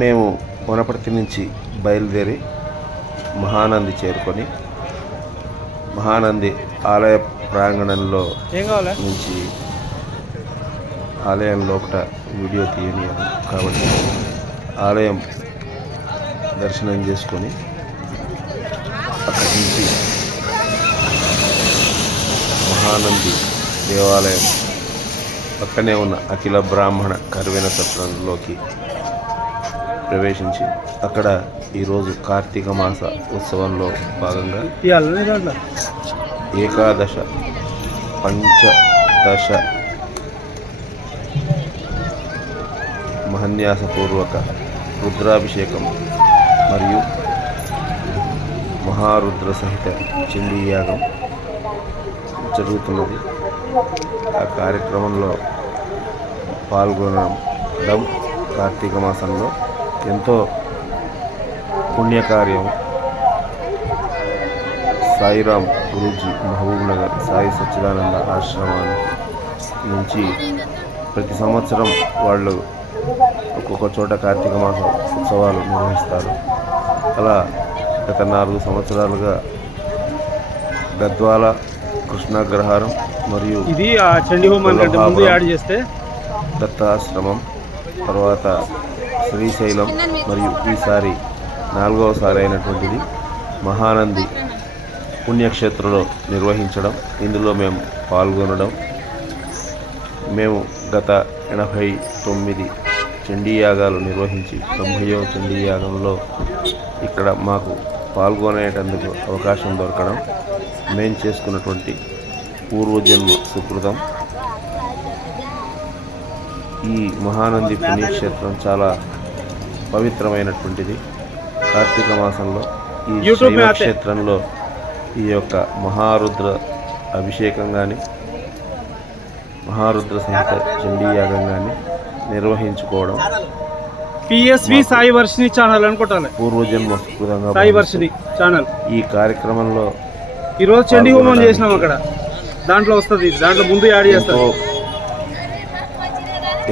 మేము వనపర్తి నుంచి బయలుదేరి మహానంది చేరుకొని మహానంది ఆలయ ప్రాంగణంలో నుంచి ఆలయం లోపల వీడియో తీయనియను కాబట్టి ఆలయం దర్శనం చేసుకొని అక్కడి నుంచి మహానంది దేవాలయం పక్కనే ఉన్న అఖిల బ్రాహ్మణ కర్వెన సత్రంలోకి ప్రవేశించి అక్కడ ఈరోజు కార్తీక మాస ఉత్సవంలో భాగంగా ఏకాదశ పంచదశ మహన్యాసపూర్వక రుద్రాభిషేకం మరియు మహారుద్ర సహిత చండీయాగం జరుగుతున్నది. ఆ కార్యక్రమంలో పాల్గొనడం కార్తీక మాసంలో ఎంతో పుణ్యకార్యం. సాయిరామ్ గురూజీ మహబూబ్ నగర్ సాయి సచ్చిదానంద ఆశ్రమానికి నుంచి ప్రతి సంవత్సరం వాళ్ళు ఒక్కొక్క చోట కార్తీక మాస ఉత్సవాలు నిర్వహిస్తారు. అలా గత 4 సంవత్సరాలుగా గద్వాల, కృష్ణాగ్రహారం మరియు ఇది చండీ హోమం కంటే ముందు యాడ్ చేస్తే దత్తాశ్రమం, తర్వాత శ్రీశైలం మరియు ఈసారి 4వసారి అయినటువంటిది మహానంది పుణ్యక్షేత్రంలో నిర్వహించడం, ఇందులో మేము పాల్గొనడం. మేము గత 89 చండీయాగాలు నిర్వహించి 90వ చండీయాగంలో ఇక్కడ మాకు పాల్గొనేటందుకు అవకాశం దొరకడం మేము చేసుకున్నటువంటి పూర్వజన్మ సుకృతం. ఈ మహానంది పుణ్యక్షేత్రం చాలా పవిత్రమైనటువంటిది. కార్తీక మాసంలో ఈ క్షేత్రంలో ఈ యొక్క మహారుద్ర అభిషేకం కానీ మహారుద్ర సహిత చండీయాగం కానీ నిర్వహించుకోవడం పిఎస్వి సాయి వర్షిని ఛానల్ అనుకుంటాను, పూర్వజన్మ సుకృతంగా సాయి వర్షిని ఛానల్. ఈ కార్యక్రమంలో ఈరోజు చండీ హోమం చేసినాం అక్కడ, దాంట్లో వస్తుంది, దాంట్లో ముందు యాడ్ చేస్తారు.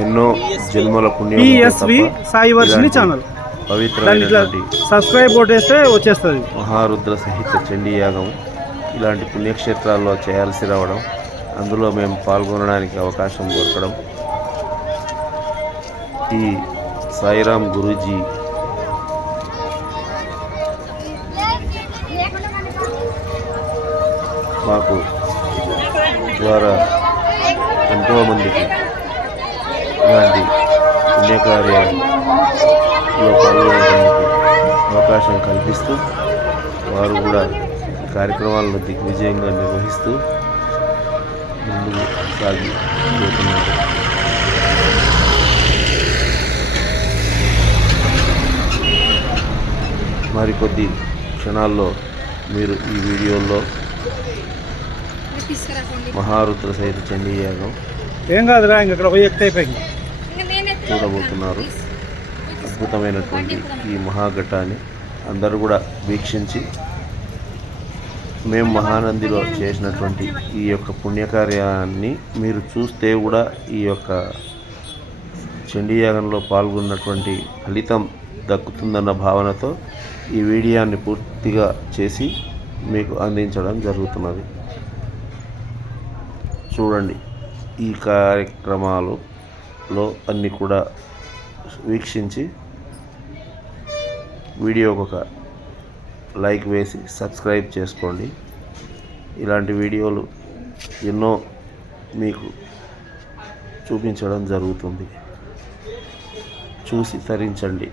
ఎన్నో జన్మల పుణ్యం. పిఎస్వి సాయి వర్షిని ఛానల్ పవిత్రమైనటువంటి సబ్స్క్రైబ్ కొట్టేస్తే వచ్చేస్తుంది. మహారుద్ర సహిత చండీయాగం ఇలాంటి పుణ్యక్షేత్రాల్లో చేయాల్సి రావడం, అందులో మేము పాల్గొనడానికి అవకాశం దొరకడం, ఈ సాయిరామ్ గురూజీ మాకు ద్వారా ఎంతోమందికి ఇలాంటి పుణ్యకార్యాలలో పాల్గొనడానికి అవకాశం కల్పిస్తూ వారు కూడా కార్యక్రమాలను దిగ్విజయంగా నిర్వహిస్తూ ముందుకు సాగిపోతున్నారు. మరికొద్ది క్షణాల్లో మీరు ఈ వీడియోలో మహారుద్ర సహిత చండీయాగం ఏం కాదురా, ఇక్కడ పోయి అయిపోయింది చూడబోతున్నారు. అద్భుతమైనటువంటి ఈ మహాఘట్టాన్ని అందరూ కూడా వీక్షించి మేము మహానందిలో చేసినటువంటి ఈ యొక్క పుణ్యకార్యాన్ని మీరు చూస్తే కూడా ఈ యొక్క చండీయాగంలో పాల్గొన్నటువంటి ఫలితం దక్కుతుందన్న భావనతో ఈ వీడియోని పూర్తిగా చేసి మీకు అందించడం జరుగుతున్నది. చూడండి, ఈ కార్యక్రమాలలో అన్నీ కూడా వీక్షించి వీడియోకి ఒక లైక్ వేసి సబ్స్క్రైబ్ చేసుకోండి. ఇలాంటి వీడియోలు ఎన్నో మీకు చూపించడం జరుగుతుంది. చూసి తరించండి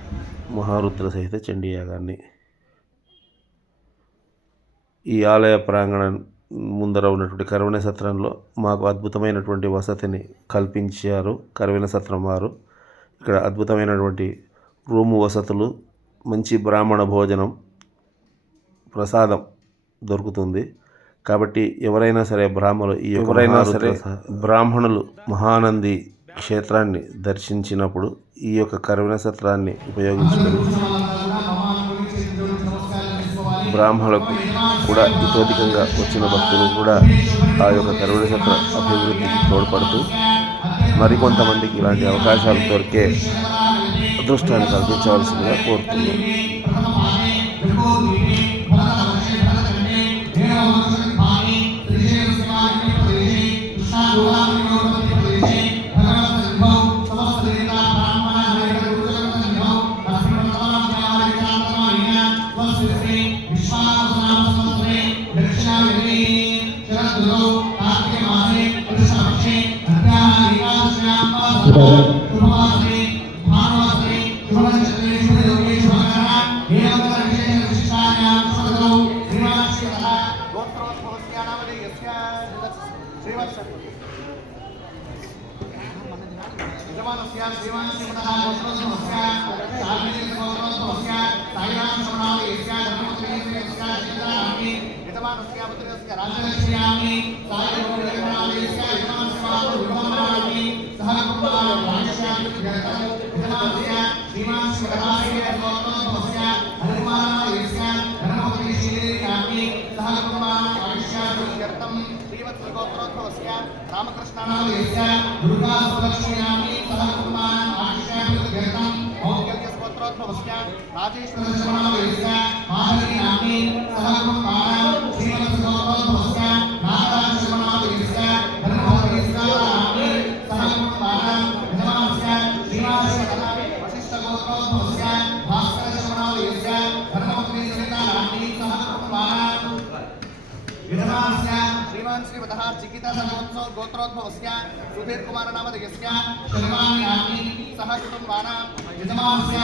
మహారుద్ర సహిత చండీయాగాన్ని. ఈ ఆలయ ప్రాంగణం ముందర ఉన్నటువంటి కర్వెన సత్రంలో మాకు అద్భుతమైనటువంటి వసతిని కల్పించారు కర్వెన సత్రం వారు. ఇక్కడ అద్భుతమైనటువంటి రూము వసతులు, మంచి బ్రాహ్మణ భోజనం, ప్రసాదం దొరుకుతుంది. కాబట్టి ఎవరైనా సరే బ్రాహ్మణులు మహానంది క్షేత్రాన్ని దర్శించినప్పుడు ఈ యొక్క కర్వెన సత్రాన్ని ఉపయోగించుకొని బ్రాహ్మణులకు కూడా ఇతోధికంగా వచ్చిన భక్తులు కూడా ఆ యొక్క కర్వెన సత్ర అభివృద్ధికి తోడ్పడుతూ మరికొంతమందికి ఇలాంటి అవకాశాలు దొరికే అదృష్టాన్ని కల్పించవలసిందిగా కోరుతున్నాను. गोत्रोद्भवस्य सुधीर कुमार नामधेयस्य शर्माणि नाम्नि सह कुटुम्बानां यजमानस्य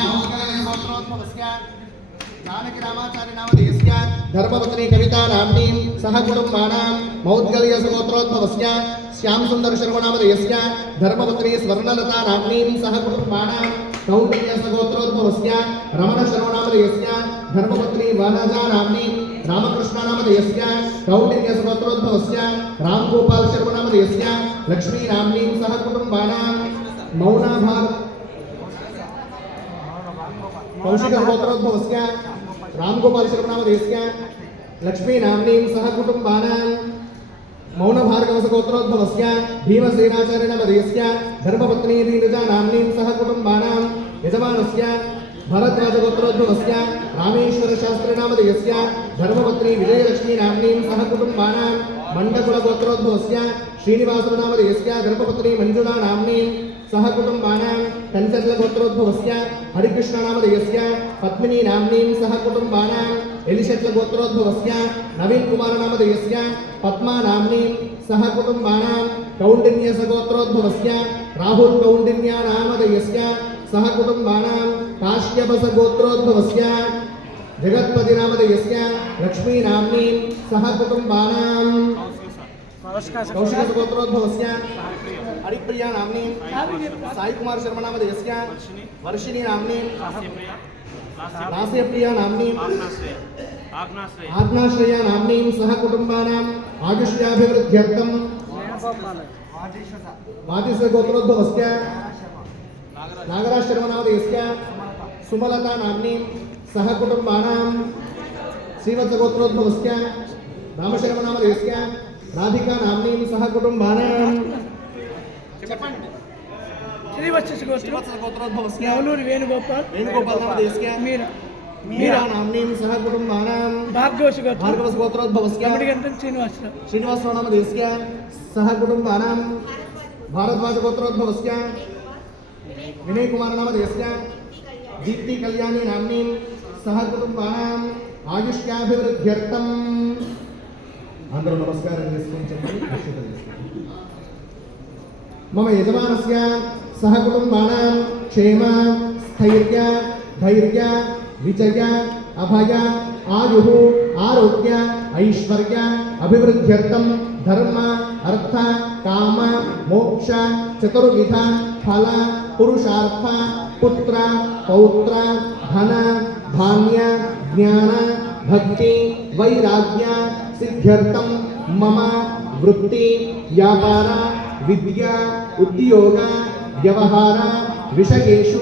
गोत्रोद्भवस्य जानकी रामाचार्य नामधेयस्य धर्मपत्नी कविता नाम्नि सह कुटुम्बानां मौद्गल्यस्य गोत्रोद्भवस्य श्याम सुंदर शर्मा नामधेयस्य धर्मपत्नी स्वर्णलता नाम्नि सह कुटुम्बानां कौटिल्यस्य गोत्रोद्भवस्य रमण शर्मा नामधेयस्य धर्मपत्नी वनजा नाम्नि रामकृष्ण नामधेयस्य कौटिल्यस्य गोत्रोद्भवस्य रामगोपाल शर्मा नामधेयस्य लक्ष्मी नाम्नीं सह कुटुम्बानां मौनाभाग कौशिक गोत्रोद्भवस्य रामगोपाल शर्मा नामधेयस्य लक्ष्मी नाम्नीं सह कुटुम्बानां मौनभार्गवस्य गोत्रोद्भवस्य भीमसेनाचार्य नामधेयस्य धर्मपत्नी रीनजा नाम्नीं सह कुटुम्बानां यजमानस्य भरद्वाज गोत्रोद्भवस्य रामेश्वर शास्त्री नामधेयस्य धर्मपत्नी विजयलक्ष्मी नाम्नीं सह कुटुम्बानां मंडकुल गोत्रोद्भवस्य श्रीनिवास नामधेयस्य धर्मपत्नी मंजुला नाम्नीं सह कुटुम्बानां कंचर्ल गोत्रोद्भवस्य हरिकृष्ण नामधेयस्य पद्मिनी नाम्नीं सह कुटुम्बानां एलिशट्ल गोत्रोद्भवस्य नवीन कुमार नामधेयस्य पद्मा नाम्नीं सह कुटुम्बानां कौंडिन्यस्य गोत्रोद्भवस्य राहुल कौंडिन्या नामधेयस्य सह कुटुम्बानां काश्यपस गोत्रोद्भवस्य जगत्पति नामधेयस्य लक्ष्मी नाम्नीं सह कुटुम्बानां कौशिक गोत्रोद्भवस्य हरिप्रिया नाम्नीं साई कुमार शर्मा नामधेयस्य वर्षिणी नाम्नीं नास्यप्रिया नाम्नीं आग्नाश्रया नाम्नीं सह कुटुम्बानां आयुष्याभिवृद्ध्यर्थं वादिस्य गोत्रोद्भवस्य नागराज शर्मा नामधेयस्य सुमलता नाम्नीं सह कुटुम्बानां श्रीवत्स गोत्रोद्भवस्य रामशर्मा नामधेयस्य राधिका नाम्नीं सह कुटुम्बानां श्रीवत्स गोत्रोद्भवस्य वेणुगोपाल नामधेयस्य मीरा नाम्नीं सह कुटुम्बानां भार्गवस गोत्रोद्भवस्य श्रीनिवासराव नामधेयस्य सह कुटुम्बानां भारद्वाज गोत्रोद्भवस्य विनय कुमार नामधेयस्य दीप्ति कल्याणी नाम्नीं सह कुटुम्बानां आयुष्याभिवृद्ध्यर्थं అందరూ నమస్కారం చేసుకొని చెప్పండి మమ యజమానస్య సహ కుటుంబానాం క్షేమ స్థైర్య ధైర్య విజయ అభయ ఆయుః ఆరోగ్య ఐశ్వర్య అభివృద్ధ్యర్థం ధర్మ అర్థ కామ మోక్ష చతుర్విధ ఫల పురుషార్థ పుత్ర పౌత్ర ధన ధాన్య జ్ఞాన భక్తి వైరాగ్య सिद्ध्यर्थं मम वृत्ति व्यापार विद्या उद्योग व्यवहार विषयेषु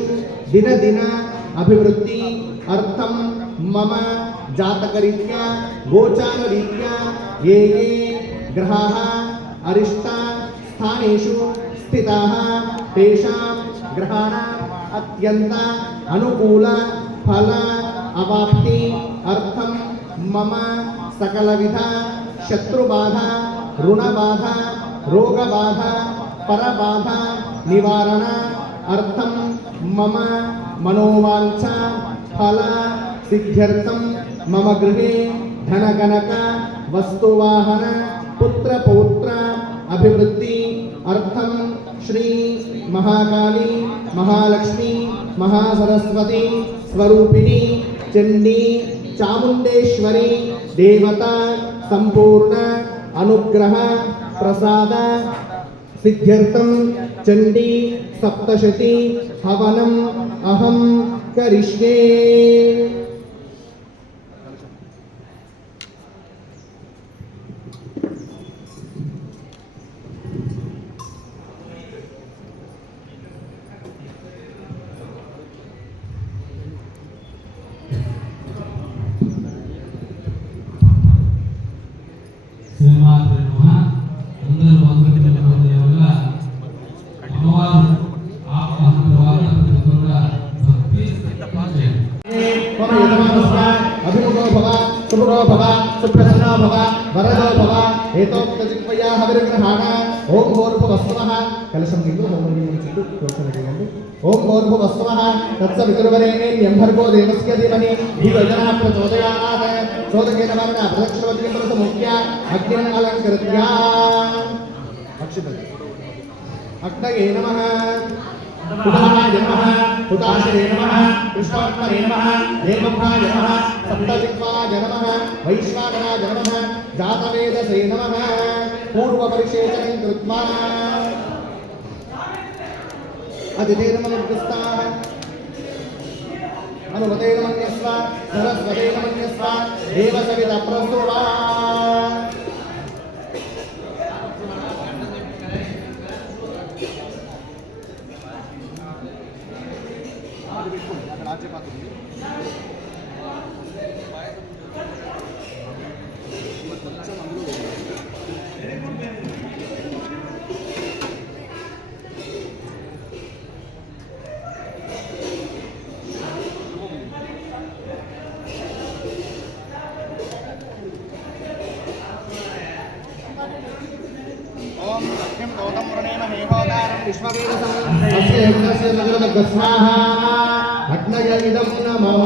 दिन दिन अभिवृद्धि अर्थं मम जातकरीत्या गोचाररीत्या ये ये ग्रहाः अरिष्ट स्थानेषु स्थिताः तेषां ग्रहाणाम् अत्यन्त अनुकूल फल अवाप्ति अर्थम मम सकलविध शत्रुबाधा ऋणबाधा रोगबाधा परबाधा निवारण अर्थम मम मनोवांछा फल सिद्ध्यर्थम मम गृहे धनकनक वस्तुवाहन पुत्र पौत्र अभिवृद्धि अर्थम श्री महाकाली महालक्ष्मी महासरस्वती स्वरूपिणी चंडी चामुंडेश्वरी देवता संपूर्ण अनुग्रह प्रसाद सिद्ध्यर्थम चंडी सप्तशती हवनम अहम करिष्ये। अभिमुखो भव सुभगो भव सुप्रसन्नो भव वरदो भव हेतोक्तजिह्वया हविर्ग्रहाण ओम भूर्भुवस्वः कलशं नीतु होमं नीतु कोर्सनगेयन्तु ओम भूर्भुवस्वः तत्सवितुर्वरेण्यं भर्गो देवस्य धीमहि धियो जनः प्रचोदयात् चोदकेन वामना प्रदक्षिणवतीं प्रसमुख्य अग्निं अलङ्कृत्य अक्षिपति अग्नये नमः कुटाय नमः कुटाशरे नमः कृष्णात्मने नमः देवभ्राय नमः सप्तजिह्वाय नमः वैश्वानराय नमः जातवेदसे नमः पूर्वपरिशेचनं कृत्वा अदितेन मनुग्रस्ताः अनुमतेन मन्यस्व सरस्वतेन मन्यस्व देवसविता प्रस्तुवा ओम सत्यं गौतम वृणेन हेहोदारं विश्ववेदसं अस्य यज्ञस्य नगरदग्स्वाः अग्नय इदं नमः।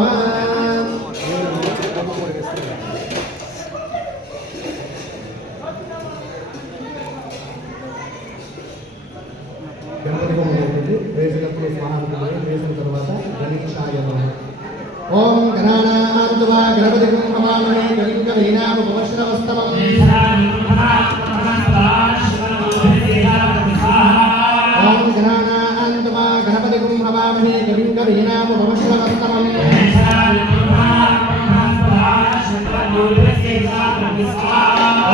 వేసినప్పుడు స్వాహానికి వేసిన తర్వాత గణేశాయ నమః। ఓం గణానాన్వా గణపతిం హవామహే కవిం కవీనాముపమశ్రవస్తమం ओम गणानान्त्वा गणपतिं हवामहे कविं कवीनामुपमश्रवस्तमम्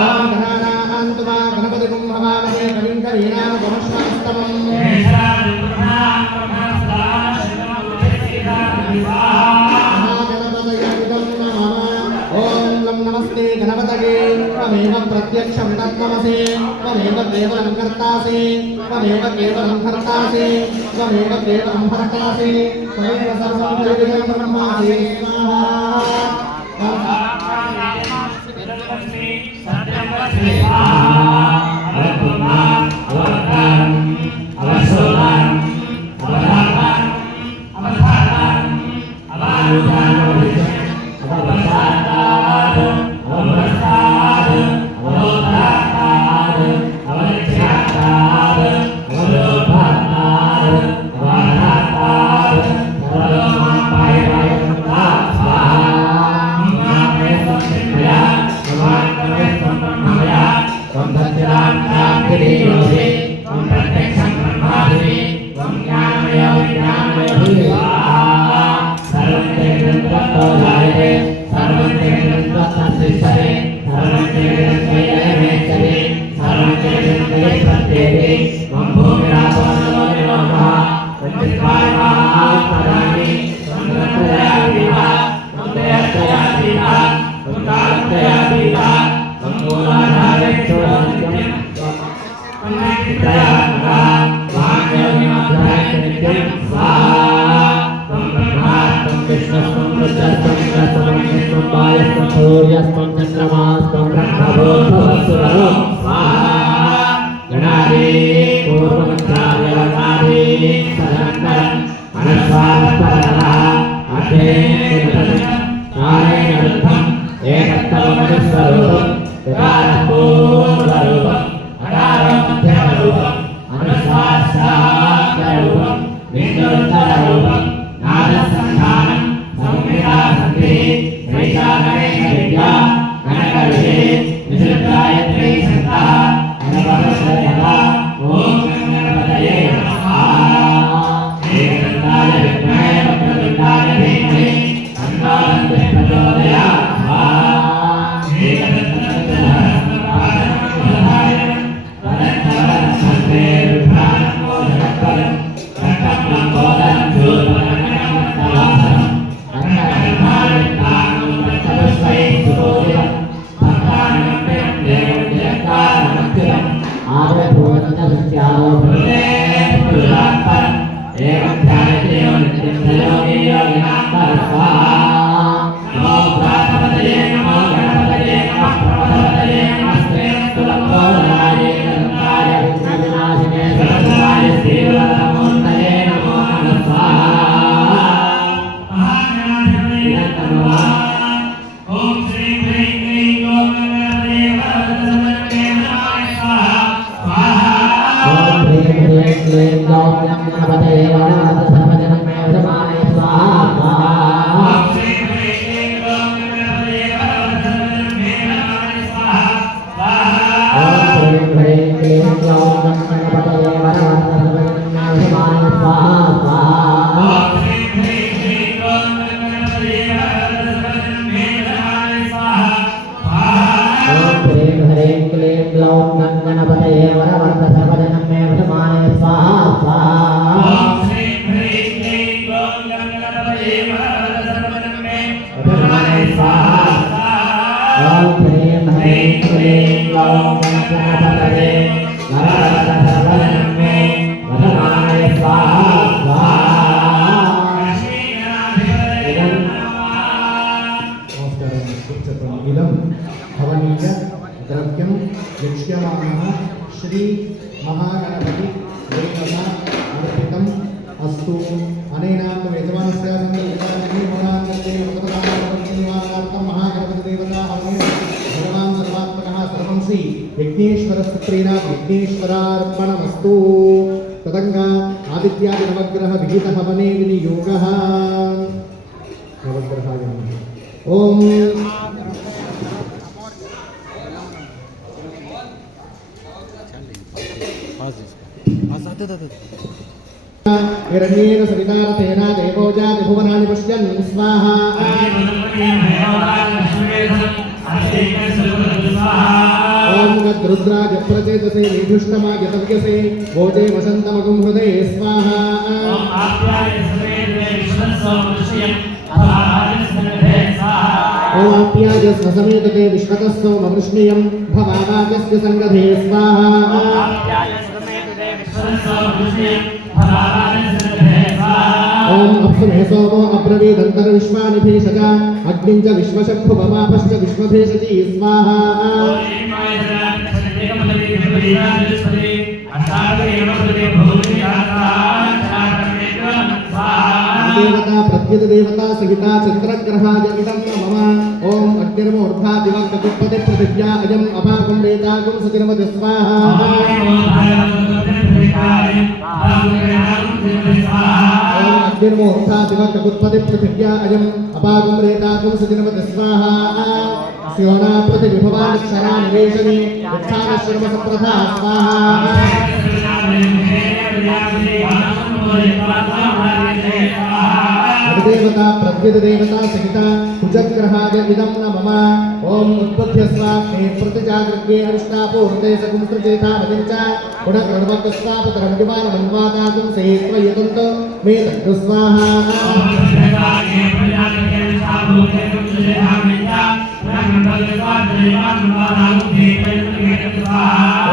ओम गणानान्त्वा गणपतिं हवामहे कविं कवीनामुपमश्रवस्तमम् नमस्ते गणपतये त्वमेव प्रत्यक्षं तत्त्वमसि त्वमेव केवलं कर्तासि त्वमेव केवलं कर्तासि त्वमेव केवलं भर्तासि त्वमेव सर्वं जगतं ब्रह्मासि Swah कृष्णस्त्वं रुद्रस्त्वं इंद्रस्त्वं अग्निस्त्वं वायुस्त्वं सूर्यस्त्वं चन्द्रमास्त्वं ब्रह्मभूतवसुरनो स्वाहा गणादि पूर्वमन्त्रादि वर्णादि सदनन्तरम् अनस्वारपरनः अग्नेयं नारायण रुद्धम् एकत्वमनुस्वरूपम् विकारपूर्वरूपम् अकारमध्यमरूपम् अनुस्वाररूपम् विष्णुरुद्धरूपम् नादसन्धानम् संविदासन्धिः वैशाखविद्या गणकविषये विशुद्धायत्री सन्ता अनवरसयः ॐ गणपतये नमः एकदन्ताय विद्महे वक्रतुण्डाय धीमहि तन्नो प्रचोदयात् श्री महागणपति देवता अर्पितम् अस्तु अनेनात्म यजमानस्य संकल्पनानि मोनान्तरे भगवतानार्थं महागणपति देवता हवने भगवान् सर्वात्मकः सर्वं श्री विघ्नेश्वरस्तुत्रेण विघ्नेश्वरार्पणमस्तु तदङ्गा आदित्यादि नवग्रह विहित हवने विनियोगः नवग्रहाय नमः ओम हिरण्येन सवितारतेन देवोजाति भुवनानि पश्यन् स्वाहा ओम गद्रुद्राज प्रचेतसे निधुष्टमा यतव्यसे भोजे वसन्तमगुं हृदये स्वाहा ओम आप्याजस्व समेतते विश्वतस्सोमवृष्णियं भवावाचस्य संगधे स्वाहा ओम अप्सुमे सोमो अब्रवीदन्तर्विश्वानि भेषजा अग्निं च विश्वशक्भुवमापश्च विश्वभेषजी स्वाहा देवता प्रत्येक देवता सहिता चित्रग्रहाय इदं मम ओम अग्निर्मूर्धा दिवक्तुपदे पृथिव्या अयम् अपाकं वेदागं सुतिर्मद स्वाहा ओम अग्निर्मूर्धा दिवक्तुपदे पृथिव्या अयम् अपाकं वेदागं सुतिर्मद स्वाहा स्योना पृथिविभवान् क्षरा निवेशने उत्थानश्रम सप्रथा स्वाहा देवता प्रत्येक देवता सहिता कुजग्रहाय इदं नमः ओम उत्पद्य स्वाहे प्रतिजाग्रगे अरिष्टापूर्ते सकुंसृजेता वदिंच गुणकर्मकस्वापतरं दिवानमन्वादातुं सेत्वयतन्त मे तत्तु स्वाहा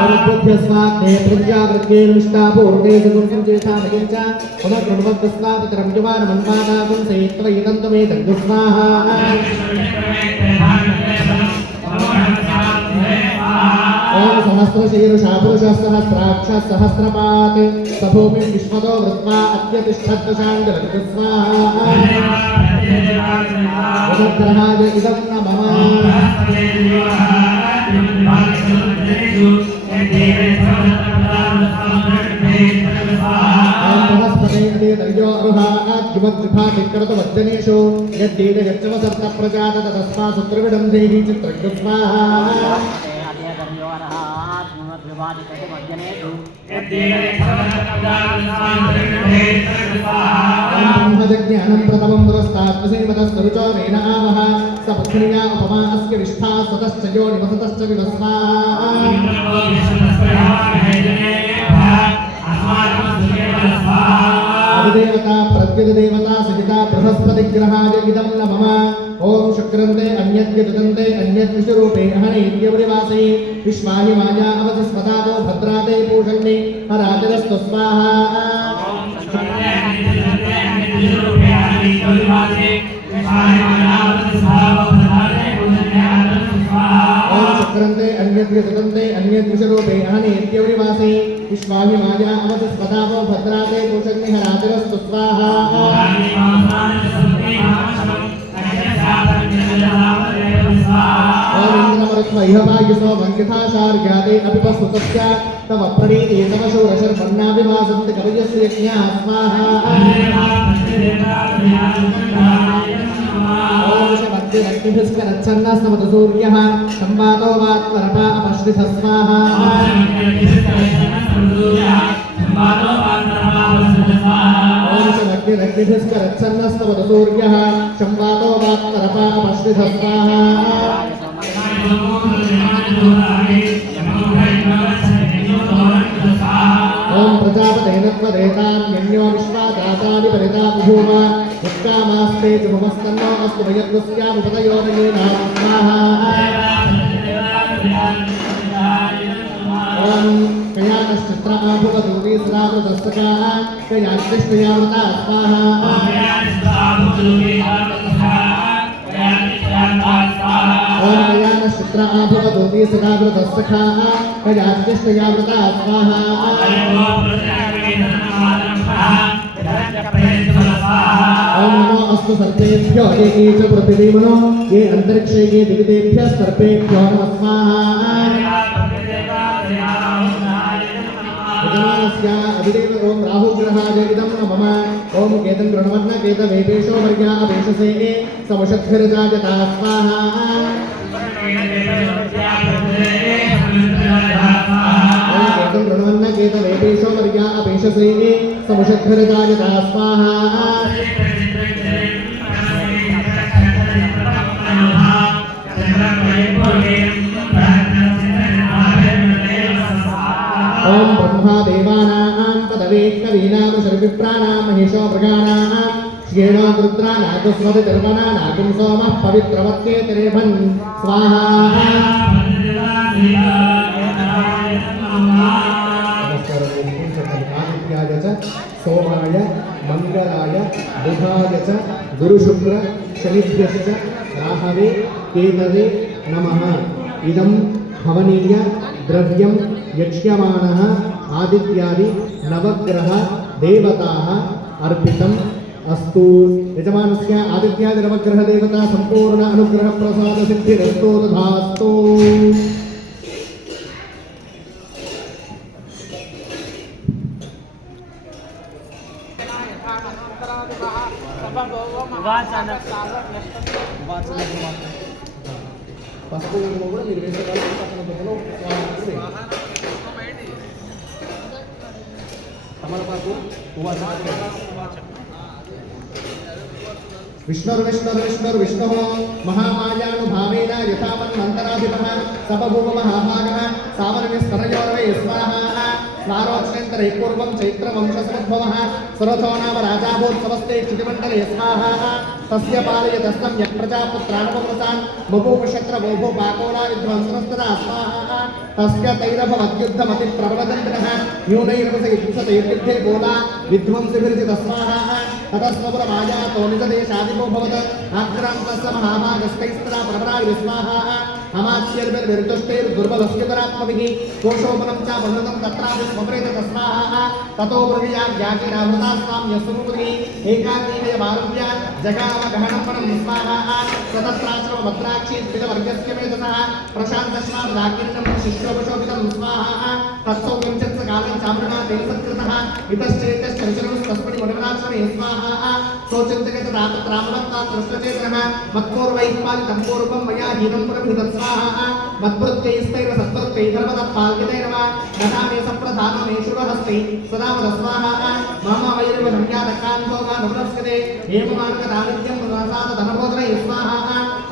ओम स्वाग्ने प्रज्ञावृत्ते निष्ठापूर्ते सगुणं चेतामयं च पुनर्गुणवत्स्वापतरं जुवानमन्वादागुं सहित्वैतन्तमे दग्धस्वाहा ओम सहस्रशीर्षा पुरुषः सहस्राक्ष सहस्रपात् सभूमिं विश्वतो वृत्वा अत्यतिष्ठत्तशाङ्गलस्वाहा उपग्रहाय इदं नमः बृहस्पते दर्यो अरुहात् युवद्विभातिकृतवज्जनेषु यद्दीर्घगच्छवसर्तप्रजात तस्मात् सुत्रविडं देहि चित्रज्ञस्वाहा ब्रह्मज्ञानं प्रथमं पुरस्तात्मसेमतस्तरुचो मेन आवः सपत्न्या उपमा अस्य विष्ठा स्वतश्च यो निवसतश्च विवस्वाहा अधिदेवता प्रत्यधिदेवता सहिता बृहस्पतिग्रहाय इदं नमः ओम शुक्रन्ते अन्यद्य जगन्ते अन्यद्विषरूपे अहनैत्यवरिवासे विश्वाहि माया अवतिस्मदातो भद्राते पूषन्ने हरातिरस्तु स्वाहा ओम शुक्रन्ते अन्यद्य जगन्ते अन्यद्विषरूपे अहनैत्यवरिवासे विश्वाहि माया अवतिस्मदातो भद्राते पूषन्ने हरातिरस्तु स्वाहा इहभाग्यसो वङ्किथाशार्यादे अपिपस्तुतस्य तव प्रणीते तव शूरशर्मन्नाभिवासन्ति कवयस्य यज्ञः स्वाहा ॐ शक्तिरग्निभिस्करच्छन्नस्तमतसूर्यः संवादो वात्मरपा अपश्रितः स्वाहा ॐ शक्तिरग्निभिस्करच्छन्नस्तमतसूर्यः संवादो वात्मरपा अपश्रितः स्वाहा ओम प्रजापतेनत्वदेतान्यो विश्वादातानि परिता बभूव उत्कामास्ते जुभमस्तन्नो अस्तु भयद्वस्यामुपतयोनयेन स्वाहा ओम कयानश्चित्रा भुवदूरी सदावृतस्तका कयाकृष्णयावृता स्वाहा ओम कयानश्चित्रा भुवदूरी सदावृतस्तका कयाकृष्णयावृता स्वाहा ओम नमो अस्तु सर्पेभ्यो एके च पृथिवीमनो ये अंतरिक्षे ये दिवितेभ्यः सर्पेभ्यो नमः स्वाहा यजमानस्य अधिदेव ओम राहुग्रहाय इदं नमः ओम केतं गृणवन्न केतवेपेशो वर्या अपेशसे समुषद्भिर्जायता स्वाहा ओम केतं गृणवन्न केतवेपेशो वर्या अपेशसे समुषद्भिर्जायता स्वाहा ओम ब्रह्मा देवानां पदवे कवीनां सर्वविप्राणां महेशो मृगाणां श्येनो रुद्रा नागस्वति तिर्वना नागुं सोमः पवित्रवत्ते तिरेभन् स्वाहा आदित्याय च सोमाय मंगलाय बुधाय च गुरुशुक्र शनिभ्यश्च राहवे केतवे नमः इदं हवनीय द्रव्यं यक्ष्यमाणः आदित्यादि नवग्रह देवताः अर्पितम् अस्तु यजमानस्य आदित्यादि नवग्रह देवता संपूर्ण अनुग्रह प्रसाद सिद्धिरस्तु तथास्तु పసుపు కూడా మీరు వేసేవాళ్ళు పక్కన పక్కన తమలపాకు विष्णुर्विष्णुर्विष्णुर्विष्णुः महामायानुभावेन यथावन्मन्तराधिपः सबभूव महाभागः सावरणस्तनयोर्वै स्वाहा स्नानोत्सवेन्तरे पूर्वं चैत्रवंशसमुद्भवः सुरथो नाम राजाभूत्सवस्ते क्षितिमण्डले स्वाहा तस्य पालयतस्तं यः प्रजापुत्रानुपवृतान् बभूवक्षत्रवोभो पाकोला विध्वंसनस्तदा स्वाहा तस्य तैरभवद्युद्धमतिप्रबलदण्डिनः न्यूनैर्वसैर्युद्धे गोला विध्वंसिभिर्जित स्वाहा ततस्वपुरमायातो निजदेशादिपो भवत् आक्रान्तस्य महाभागस्कैस्तदा प्रबलाविस्वाहा अमात्यर्भिर्विर्दुष्टैर्दुर्बलस्युतरात्मभिः कोशोपनं च वर्णनं तत्रापि स्वप्रेत तस्माहा ततो ब्रवीयाज्ञाकिनामृता स्वाम्यस्वरूपिः एकाकीनयमारुह्य जगाम गहनं वनं स्वाहा सतत्राश्रम भद्राक्षी द्विजवर्गस्य मेधसः प्रशान्तश्वादाकीर्णं शिष्योपशोभितं स्वाहा तत्सौकञ्चत्स कालं चामृणा तेन सत्कृतः इतश्चेतश्चरिचरंस्तस्मिन् वनराश्रमे स्वाहा सोचिन्तयतदातत्रामवत्ता कृष्णचेतनः मत्पूर्वैत्पालितं पूर्वं मया हीनं प्रभिदत् स्वाहा मत्प्रत्यैस्तैव सत्प्रत्यैर्धर्मदत्पाल्यते नमः ददामे सप्रधानमे शुभहस्ते सदा वद स्वाहा मम वैरव संज्ञातकान्धोगा नमस्कृते एवमार्गदानित्यं प्रसाद धनभोजने स्वाहा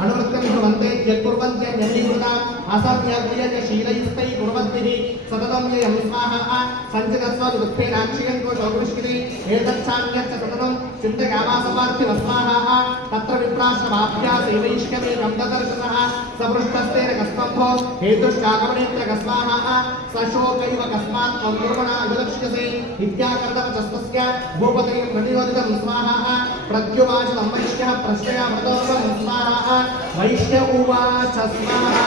अनुवृत्तं भवन्ते यत्कुर्वन्त्यन्यन्निकृता असत्याग्र्यशीलैस्तैः कुर्वद्भिः सततं यं स्वाहा सञ्चितस्व दुःखेनाक्षियं कोशोपविष्कृते एतच्छान्यच्च सततं चिन्तयामासपार्थिव स्वाहा तत्र विप्राश्रमाभ्यासेवैष्यमे ब्रह्मदर्शनः सपृष्टस्तेन कस्मभो हेतुश्चागमनेत्र कस्माहा सशोकैव कस्मात् त्वं विलक्ष्यसे इत्याकर्तवचस्तस्य भूपतैः प्रतियोदितं स्वाहा प्रत्युवाचनं वैश्यः प्रश्रयामृतोऽहं स्वाहा वैश्य उवाच स्वाहा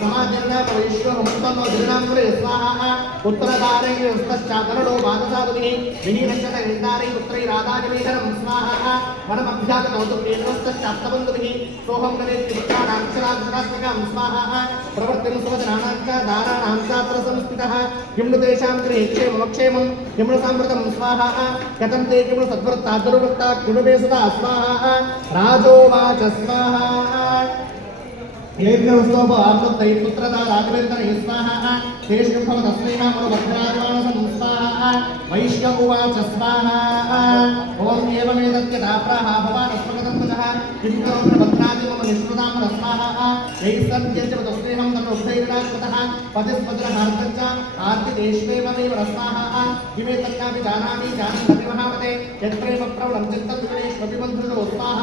समाजन्य वैश्यो हमुत्तमो दिनाम्बरे स्वाहा उत्तरदारे हस्तश्चाकरणो मानसादुभिः विनीरक्षत निन्दारे पुत्रै राधाजमेधनं स्वाहा वनमभ्यागतो केन्द्रस्तश्चाप्तबन्धुभिः सोऽहं गणेति पुत्राणां क्षराक्षरात्मकां स्वाहा प्रवर्तिं सुवदनानां च दाराणां चात्र संस्थितः किं नु तेषां गृहे क्षेममक्षेमं किं नु साम्प्रतं स्वाहा कथं ते किं नु सद्वृत्ता दुर्वृत्ता कुणुबे सदा स्वाहा राजोवाच स्वाहा ఏకవస్తోప ఆర్తై పుత్రదా రాఘవేంద్ర స్వాహ తేషు భవతస్మై నామో భద్రాజవానసం స్వాహ వైశ్య ఉవాచ స్వాహ ఓం ఏవమేదత్యదా ప్రాహ భవాన్ అస్మగతం వచః కిం కరోమి భద్రాజి మమ నిష్కృతాం స్వాహ యైసత్యజ తస్మేహం తనుద్ధైర్నాశ్వతః పతిస్పద్రహార్తం చ ఆర్తిదేశ్వేమేవ స్వాహ కిమే తత్కాపి జానామి జానంతి మహామతే యత్ప్రేమ ప్రవణం చిత్తద్వినేష్వపి బంధుషో స్వాహ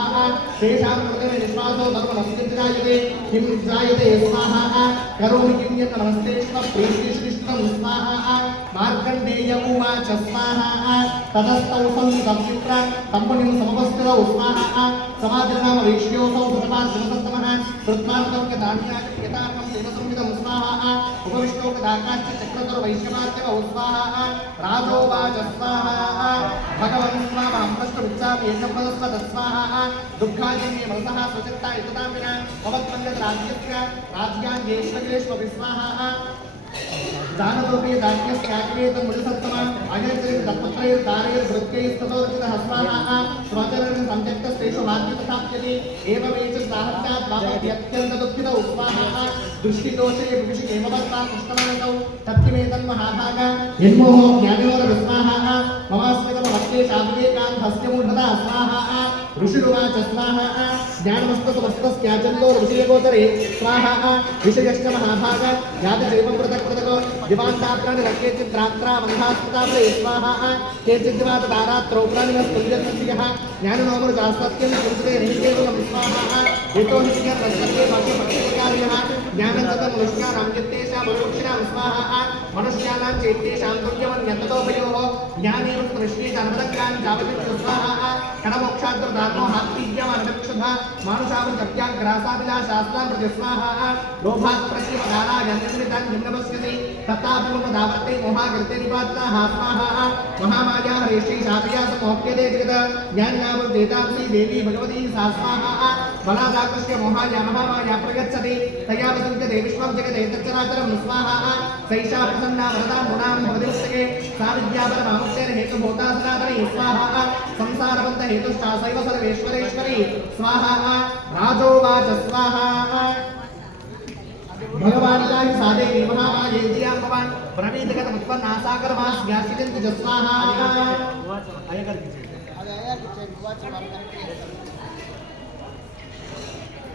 తేషాం కృతే నిశ్వాసో ధర్మనస్తిజాయతే किं जायते स्वाहा करोमि किं यत् नमस्तेष्व प्रीतिष्ठिष्टं स्वाहा मार्कण्डेय उवाच स्वाहा ततस्तौ संविप्र तम्मुनिं समवस्थितौ स्वाहा समाजनाम वैश्योऽसौ सुतपार्जनसत्तमः कृत्वान्तौक्यदान्यायताकं देवसंविदं स्वाहा उपविष्टौकदाकाश्च चक्रतुर्वैश्यमार्जवौ स्वाहा राजोवाच स्वाहा भगवन् स्वामहं प्रष्टुमिच्छामि एकं वदस्व तत्स्वाहा दुःखाजन्ये मनसः स्वचित्ता एतदां विना भवत्मन्यत् राज्यस्य राज्यान्येष्वग्रेष्वपि स्वाहा दानरूपे दान्यस्याग्रेतं मुनिसत्तमम् अयञ्चरित तत्पत्रैर्दारैर्भृत्यैस्ततोर्जितः स्वाहा स्वचरणं संत्यक्तस्तेषु मार्गस्थाप्यते एवमेष साहस्यात् वामव्यत्यन्तदुःखितौ स्वाहा दृष्टिदोषे विविषि हेमवत्ता कृष्णमानसौ तत्किमेतन्महाभाग यन्मोहो ज्ञानयोरविस्वाहा ममास्मितमवत्ते शाविवेकान् हस्त्यमूढता स्वाहा ऋषिरुवाच स्वाहा ज्ञानमस्तसमस्तस्याचन्दोर्विषयगोचरे स्वाहा विषयश्च महाभाग यातचैवं पृथक् पृथक् दिवान्तात्राणि रकेचिद्रात्रा बन्धास्पतापरे स्वाहा केचिद्दिवातदारात्रौ प्राणिनस्तुल्यसंशियः ज्ञाननोमरुचास्तत्यं कुरुते नैकेवलं स्वाहा यतो हि ज्ञानरसत्ये भक्तिभक्तिकार्यः ज्ञानगतमनुष्याणां यत्तेषां मनुष्याणां स्वाहा मनुष्याणां चैत्येषां तुल्यमन्यततोभयोः ज्ञानेन कृष्णेशान्वदग्रान् जावतिं स्वाहा कणमोक्षाद्रदात्मो हात्तीज्यमनक्षुभा मानुषावृतव्याग्रासाभिलाषास्तां प्रति स्वाहा लोभात् प्रतिपदानायन्निमितान् निम्नपश्यति तथाभिमुपदावर्ते मोहाकृते निपात्ताः स्वाहा महामाया हरेष्यै शापया समोह्यते जगत् ज्ञानावृतेतांसि देवी भगवती सा स्वाहा बलादाकृष्य मोहाया महामाया प्रगच्छति तया विसञ्जते विश्वं जगते तच्चराचरं स्वाहा सैषा प्रसन्ना वरदा गुणां भवति पुस्तके सा विद्यापरमामुक्तेन हेतुभूता सनातनी स्वाहा संसारबन्ध हेतुश्चा सैव सर्वेश्वरेश्वरी स्वाहा राजोवाच स्वाहा भगवान का ही सादे महामाये दिया भगवान प्रणीत गत उत्पन्न आसाकर वास व्यासिकं च स्वाहा आया कर दीजिए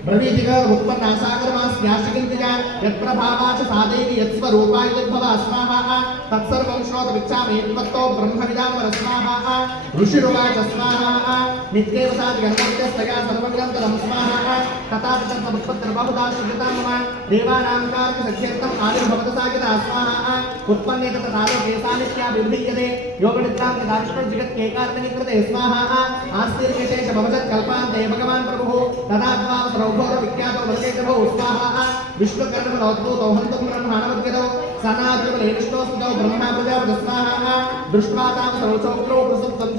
ब्रवीतिका उत्पन्नासागरमास्याशिकिन्तिका यत्प्रभावाच सादेवी यत्स्वरूपाय तद्भव स्वाहा तत्सर्वं श्रोतमिच्छामि त्वत्तो ब्रह्मविदां रस्माहा ऋषिरुवाच स्वाहा नित्येव सा जगन्नाथस्तया सर्वग्रन्थनं स्वाहा तथा तत्समुत्पत्तिर्बहुधा श्रुतां मम देवानां कारकसख्यर्थम् आविर्भवतसागिता स्वाहा उत्पन्ने तथालोके सानित्या विभिद्यते योगनिद्रां तदाविष्णुर्जगत्केकार्तनीकृते स्वाहा आस्तिर्विशेषभवजत्कल्पान्ते भगवान् प्रभुः तदा द्वावसरौभोर विख्यातो वरदेशभो स्वाहा विष्णुकर्णमनोद्भूतो हन्तुं ब्रह्माणमद्गतौ सनाद्रिमले विष्णोस्तुतौ ब्रह्मा प्रजापति स्वाहा दृष्ट्वा तावसरौचौक्रो प्रसुप्तं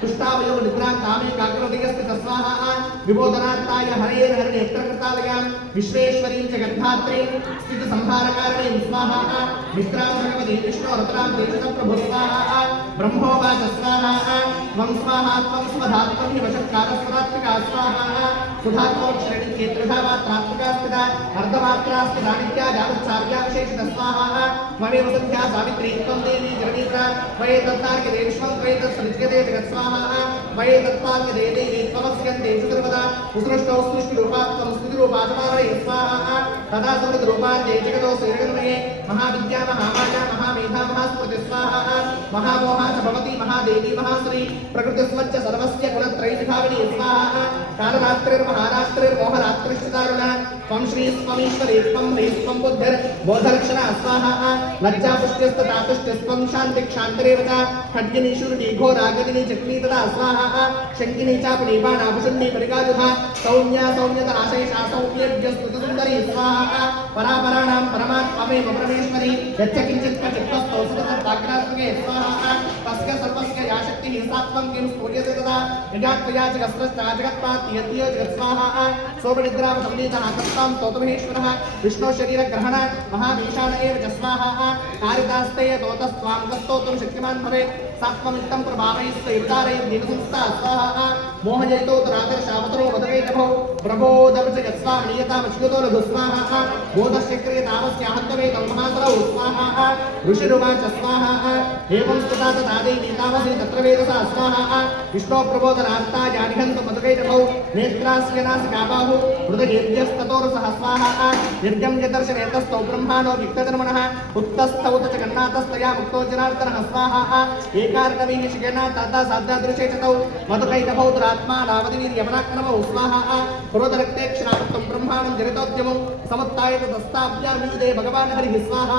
तुष्टावयो निद्रां कामे काकलदिगस्थित स्वाहा विबोधनात्ताय हरेन हरिणेत्रकृतालयां विश्वेश्वरीं जगद्धात्रीं स्थितिसंहारकारिणीं स्वाहा मित्रां भगवती विष्णोरत्रां देशतप्रभु स्वाहा ब्रह्मोवाच स्वाहा त्वं स्वाहा त्वं स्वधात्वं हि वशत्कारस्वरात्मिका स्वाहा सुधात्मोक्षरणि केत्रधा मात्रात्मिका स्थिता अर्धमात्रा स्थिता नित्या जागत्सार्या विशेषित स्वाहा त्वमेव सन्ध्या सावित्री त्वं देवी जगदीश्वरा त्वये तत्तार्क्य देविष्वं त्वये तत्सृज्यते जगत् स्वाहा त्वये तत्पाल्य देवी त्वमस्यन्ते सुदर्वदा उत्कृष्टौ सृष्टिरूपा त्वं स्तुतिरूपाचमारणे स्वाहा तदा समृद्धरूपान्ते जगतो श्रीजगन्मये महाविद्या महामाया महामेधा महास्मृति स्वाहा महामोहा च भवति महादेवी महाश्री प्रकृतिस्वच्च सर्वस्य गुणत्रयविभाविनी स्वाहा कालरात्रिर्महारात्रिर्मोहरात्रिश्चितारुणा त्वं श्री स्वमीश्वरी त्वं ह्रीं त्वं बुद्धिर्बोधलक्षणा स्वाहा लज्जापुष्ट्यस्तदातुष्ट्यस्त्वं शान्तिक्षान्तरेव च खड्गिनी शूलिनी घोरागदिनी चक्री तदा स्वाहा शङ्किनी चापणी बाणाभुषुण्डी परिगाजुधा सौम्या सौम्यतराशेषा सौम्येभ्यस्तुतसुन्दरी स्वाहा परापराणां परमात्ममेव परमेश्वरी यच्च किञ्चित् क्वचित्तस्थौ सततताग्रात्मके स्वाहा तस्य सर्वस्य या शक्तिः सा त्वं किं स्तूयते तदा यजात्वया जगत्स्रष्टा जगत्पातीयत्य जगत्स्वाहा सोमनिद्रावसंनीतः कर्तां स्तोतमहेश्वरः विष्णोशरीरग्रहण महाभीषाण एव च स्वाहा कारितास्ते तोतस्त्वां तस्तोतुं शक्तिमान् भवेत् सात्वमित्तं प्रभावैस्त्वयुतारैर्निवसंस्था स्वाहा मोहजयतो तरादर्शावतरो वदवेदभो प्रबोधवजगत्स्वामीयतामच्युतो लघु स्वाहा बोधश्चक्रियतामस्याहत्ववेदं महासरौ स्वाहा ऋषिरुवाच स्वाहा एवं स्तुता तथा देवी तामसी तत्र वेदसा स्वाहा विष्णो प्रबोधनार्ता जानिहन्तु मधुकैटभौ नेत्रास्य नासिकाबाहु हृदयेभ्यस्ततोरसः स्वाहा निर्गं यदर्शनेतस्थौ ब्रह्माणो विक्तजन्मनः उत्तस्थौ च जगन्नाथस्तया मुक्तो जनार्दनः स्वाहा एकार्णवीः शिखना ताता साध्यादृशे च तौ मधुकैटभौ दुरात्मा नावदिवीर्यमनाक्नमौ स्वाहा पुरोदरक्तेक्षणार्थं ब्रह्माणं जनितोद्यमौ समुत्थाय तस्ताभ्यामीदे भगवान् हरिः स्वाहा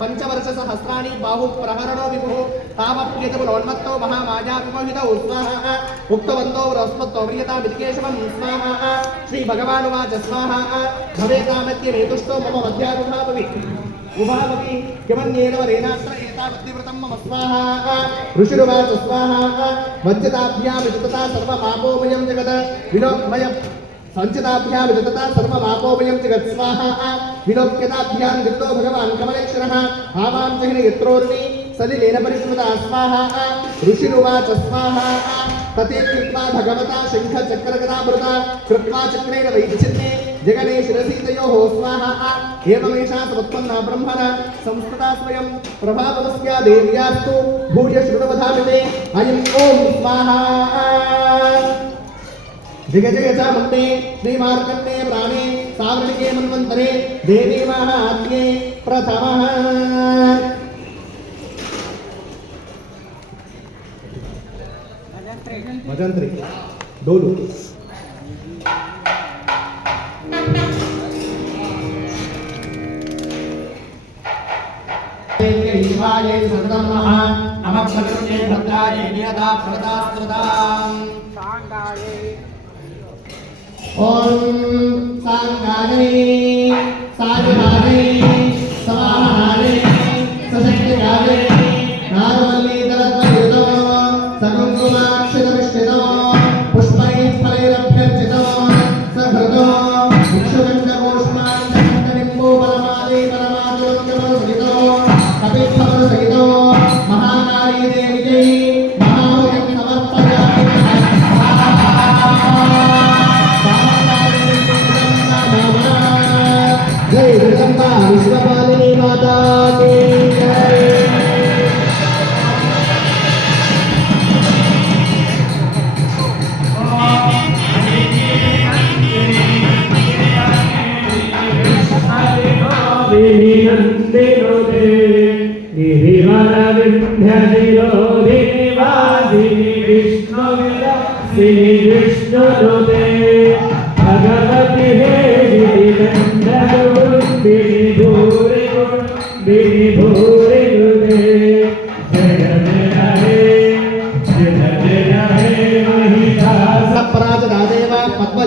पञ्चवर्षसहस्राणि बाहुः प्रहरणो विभुः तावप्येतबलोन्मत्तौ महामाया विमोहितौ स्वाहा उक्तवन्तौ रस्मत्तौ प्रियता विदिकेशवं स्वाहा श्रीभगवानुवाच स्वाहा भवेतामत्यमेतुष्टो मम मध्यानुभावि उभावि किमन्येन वरेणात्र एतावद्दिवृतं मम स्वाहा ऋषिरुवाच स्वाहा वञ्चिताभ्यां विदुतता सर्वपापोमयं जगत् विलोकमयं संचिताभ्यां विदुतता सर्वपापोमयं जगत् स्वाहा विलोक्यताभ्यां विदुतो भगवान् कमलेक्षणः आवां जहिनि यत्रोर्णि सलिलेन परिष्कृता स्वाहा ऋषिरुवाच स्वाहा तथेत्युक्त्वा भगवता शङ्खचक्रगदामृता कृत्वा चक्रेण वैच्छिन्ने जगने शिरसीतयोः स्वाहा एवमेषा समुत्पन्ना ब्रह्मणा संस्कृता स्वयं प्रभावस्या देव्यास्तु भूय श्रुतवधामिते अयं ॐ स्वाहा जग जग चामुण्डे श्रीमार्कण्डे प्राणे सावृणिके मन्वन्तरे देवी महात्म्ये प्रथमः भजंत्री डोलू शिवाय सततं नमः नमः भद्रते भद्राय नियता प्रदास्त्रदाम् ओम सांगारे सारिहारे समाहारे सशक्तिकारे नारवल्ली दलद्वयुतो सकुङ्कुमाक्षितविष्टितो पुष्पैः फलैरभ्यर्चितो सभृतो इक्षुगण्डकोष्माण्डकण्डनिम्बो परमादे परमादोङ्गमसहितो कपित्थमसहितो महाकाली देवी महाभयं समर्पयामि जय जगदम्बा विश्वपालिनी माता की जय। Om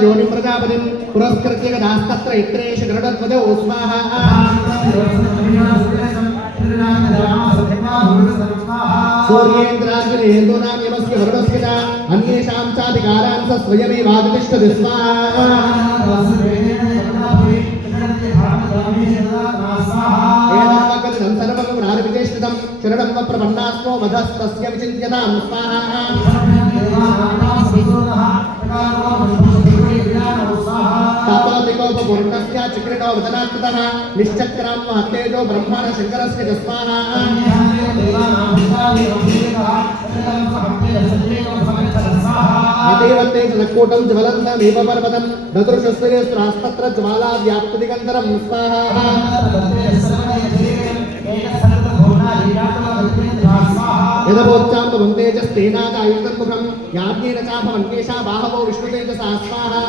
योनिं प्रजापतिं पुरस्कृत्य गदास्तत्र इत्रेष गरुडध्वजौ स्वाहा सूर्येन्द्राग्निहेन्दूनां यमस्य वरुणस्य च अन्येषां चाधिकारां स स्वयमेवादितिष्ठति स्वाहा एतद्वगतं सर्वं नारविचेष्टितं शरणं प्रपन्नास्मो वधस्तस्य विचिन्त्यतां स्वाहा तापादिकोपपूर्णस्य चिक्रिणो वदनाकृतः निश्चक्रां महत्तेजो ब्रह्माण शङ्करस्य च स्वाहा अदेवते जनकूटं ज्वलन्तमेव पर्वतं ददृशस्य स्त्रास्तत्र ज्वाला व्याप्तदिगन्तरं स्वाहा यदवोच्चां तेजस्तेनाचायुक्तमुखं याज्ञेन चाभवन्येषा बाहवो विष्णुतेजसा स्वाहा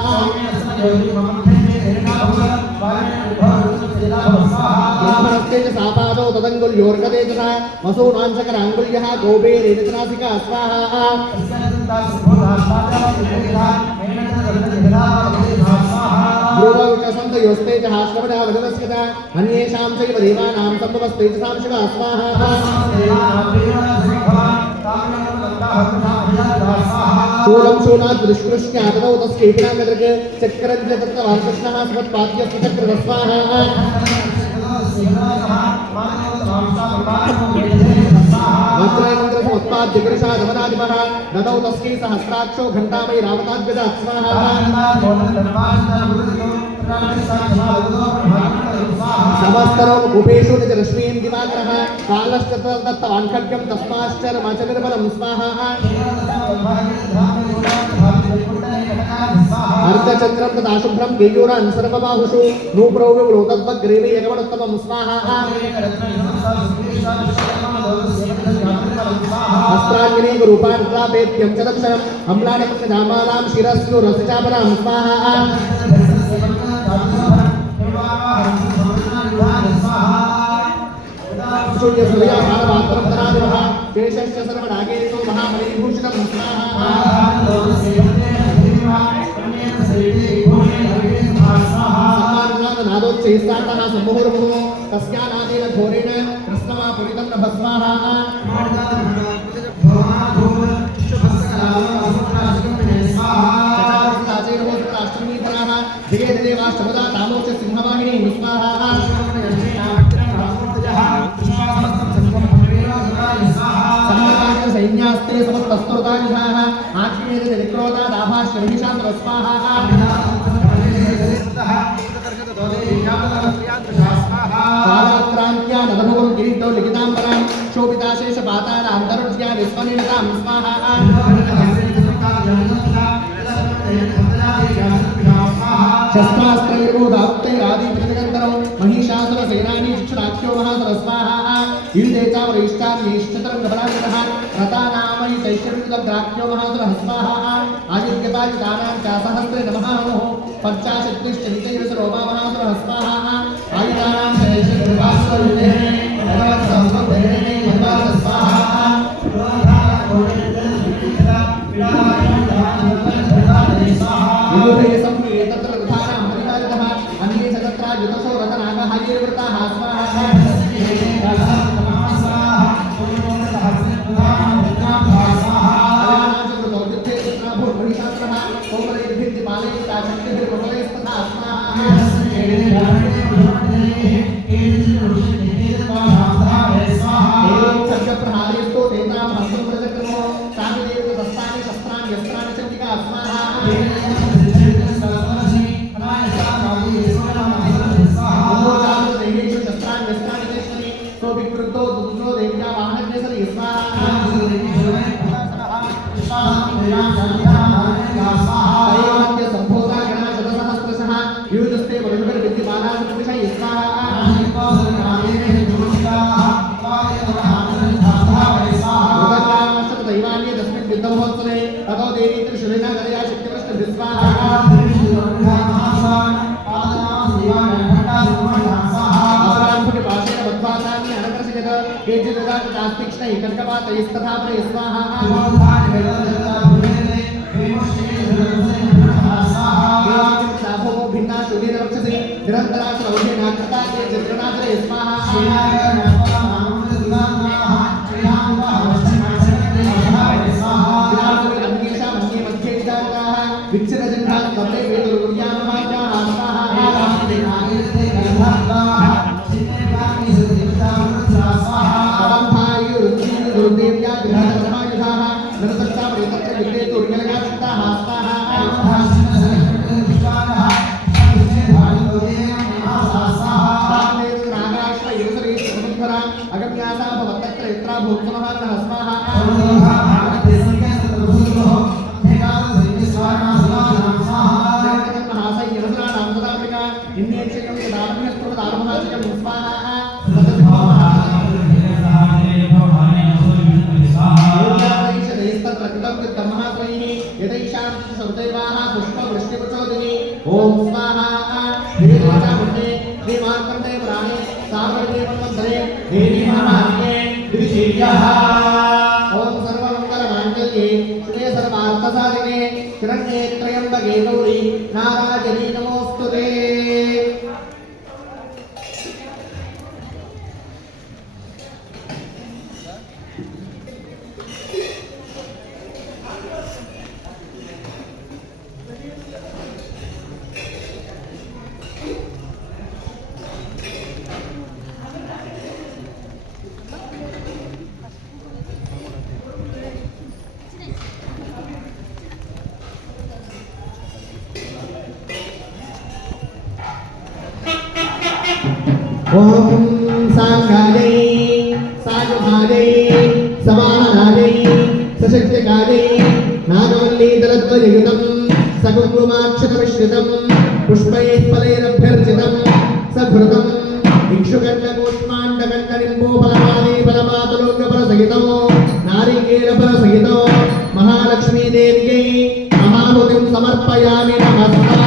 ब्राह्मणस्तेजसापादौ तदङ्गुल्योर्गतेजसा वसूनांशकराङ्गुल्यः गोपेरेजनासिका स्वाहा ध्रुवौचसन्तयोस्तेजः श्रवणः वदनस्य च अन्येषां चैव देवानां सम्भवस्तेजसां शिवा स्वाहा शूलं शूलात् दुष्कृष्ण्यादौ तस्यैकनागदृक् चक्रञ्च तत्त्वान् कृष्णः सुमत्पाद्यस्य चक्रवस्वाहा वज्रैन्द्रसमुत्पाद्य पुरुषा दमनादिपः ददौ तस्यै सहस्राक्षो घण्टामयि रावताद्गजात् स्वाहा समस्तरो कुपेषु निजरश्मीं दिवाकरः कालश्च दत्तवान् खड्गं तस्माश्चर्मच निर्बलं स्वाहा अर्धचन्द्रं तथा शुभ्रं केयूरान् सर्वबाहुषु नूपुरौ विपुलो तद्वग्रेवे यगमनुत्तमं स्वाहा अस्त्राग्नेव रूपान् प्रापेत्यं च दक्षणम् अम्लानपञ्चजामालां शिरस्योरसिचापरां स्वाहा सूर्यसूर्याभारवात्रं तरादिवः शेषश्च सर्वनागेषु महामणिभूषणं स्वाहा नादोच्चैस्तातः सम्मुहुर्मुहुः तस्यानादेन घोरेण कृष्णमापुरितं न भस्माः धिये देवाष्टपदा तामोच सिंहवाहिनी स्वाहा सैन्यास्ते समस्तस्तुतानिधाः आत्मीयते विक्रोधादाभाश्रमिषात्र स्वाहा पादाक्रान्त्या नदभुवं किरीटो लिखिताम्बरां शोभिताशेषपातानां तरुज्या विस्मनितां स्वाहा शस्त्रास्त्रैर्बोधाप्तैरादिप्रतिगन्तरौ महिषासुरसेनानी शिक्षुराख्यो महासुर स्वाहा युधे च वरिष्ठान्यैश्चतरं गबलायुधः रतानामयि चैश्चर्युधग्राख्यो महासुरः स्वाहा आयुध्यपायुधानां च सहस्रे नमः नमः पञ्चाशत्तिश्च निजैरसुरोमा महासुरः स्वाहा आयुधानां चैश्चर्युधासुरयुधे स्वाहा युधे संप्रिये तत्र रथानां परिवारितः अन्ये च तत्र युधसो रथनागः हयेर्वृताः स्वाहा विक्षिरजन्धात् तत्ते वेदुर्गुण्यामहात्याः स्वाहा अवन्धायुरुद्दीनुरुद्देव्या गृहधर्मायुधाः नरसत्तामरेतत्र विग्नेतुर्यलगाचित्ताः स्वाहा अगम्यासा भवत्तत्र यत्रा भूत्समहारणः स्वाहा ओम स्वाहा श्रीमार्कंडे पुराणे सावर्णेवंतरे देवी महात्म्ये द्वितीयः ओम सर्वमंगलमांगल्ये शिवे सर्वार्थसाधिके शरण्ये त्र्यंबके गौरी नारायणी नमोस्तुते। ओम सांगादे सायुभादे समानादे सशक्तिकादे नागवल्लीदलद्वययुतं सकुङ्कुमाक्षतमिश्रितं पुष्पैः फलैरभ्यर्चितं सघृतं इक्षुकण्डकूष्माण्डकण्डनिम्बोफलमादे फलमातलोक्यफलसहितो नारिकेलफलसहितो महालक्ष्मीदेव्यै महाभूतिं समर्पयामि नमस्कारः।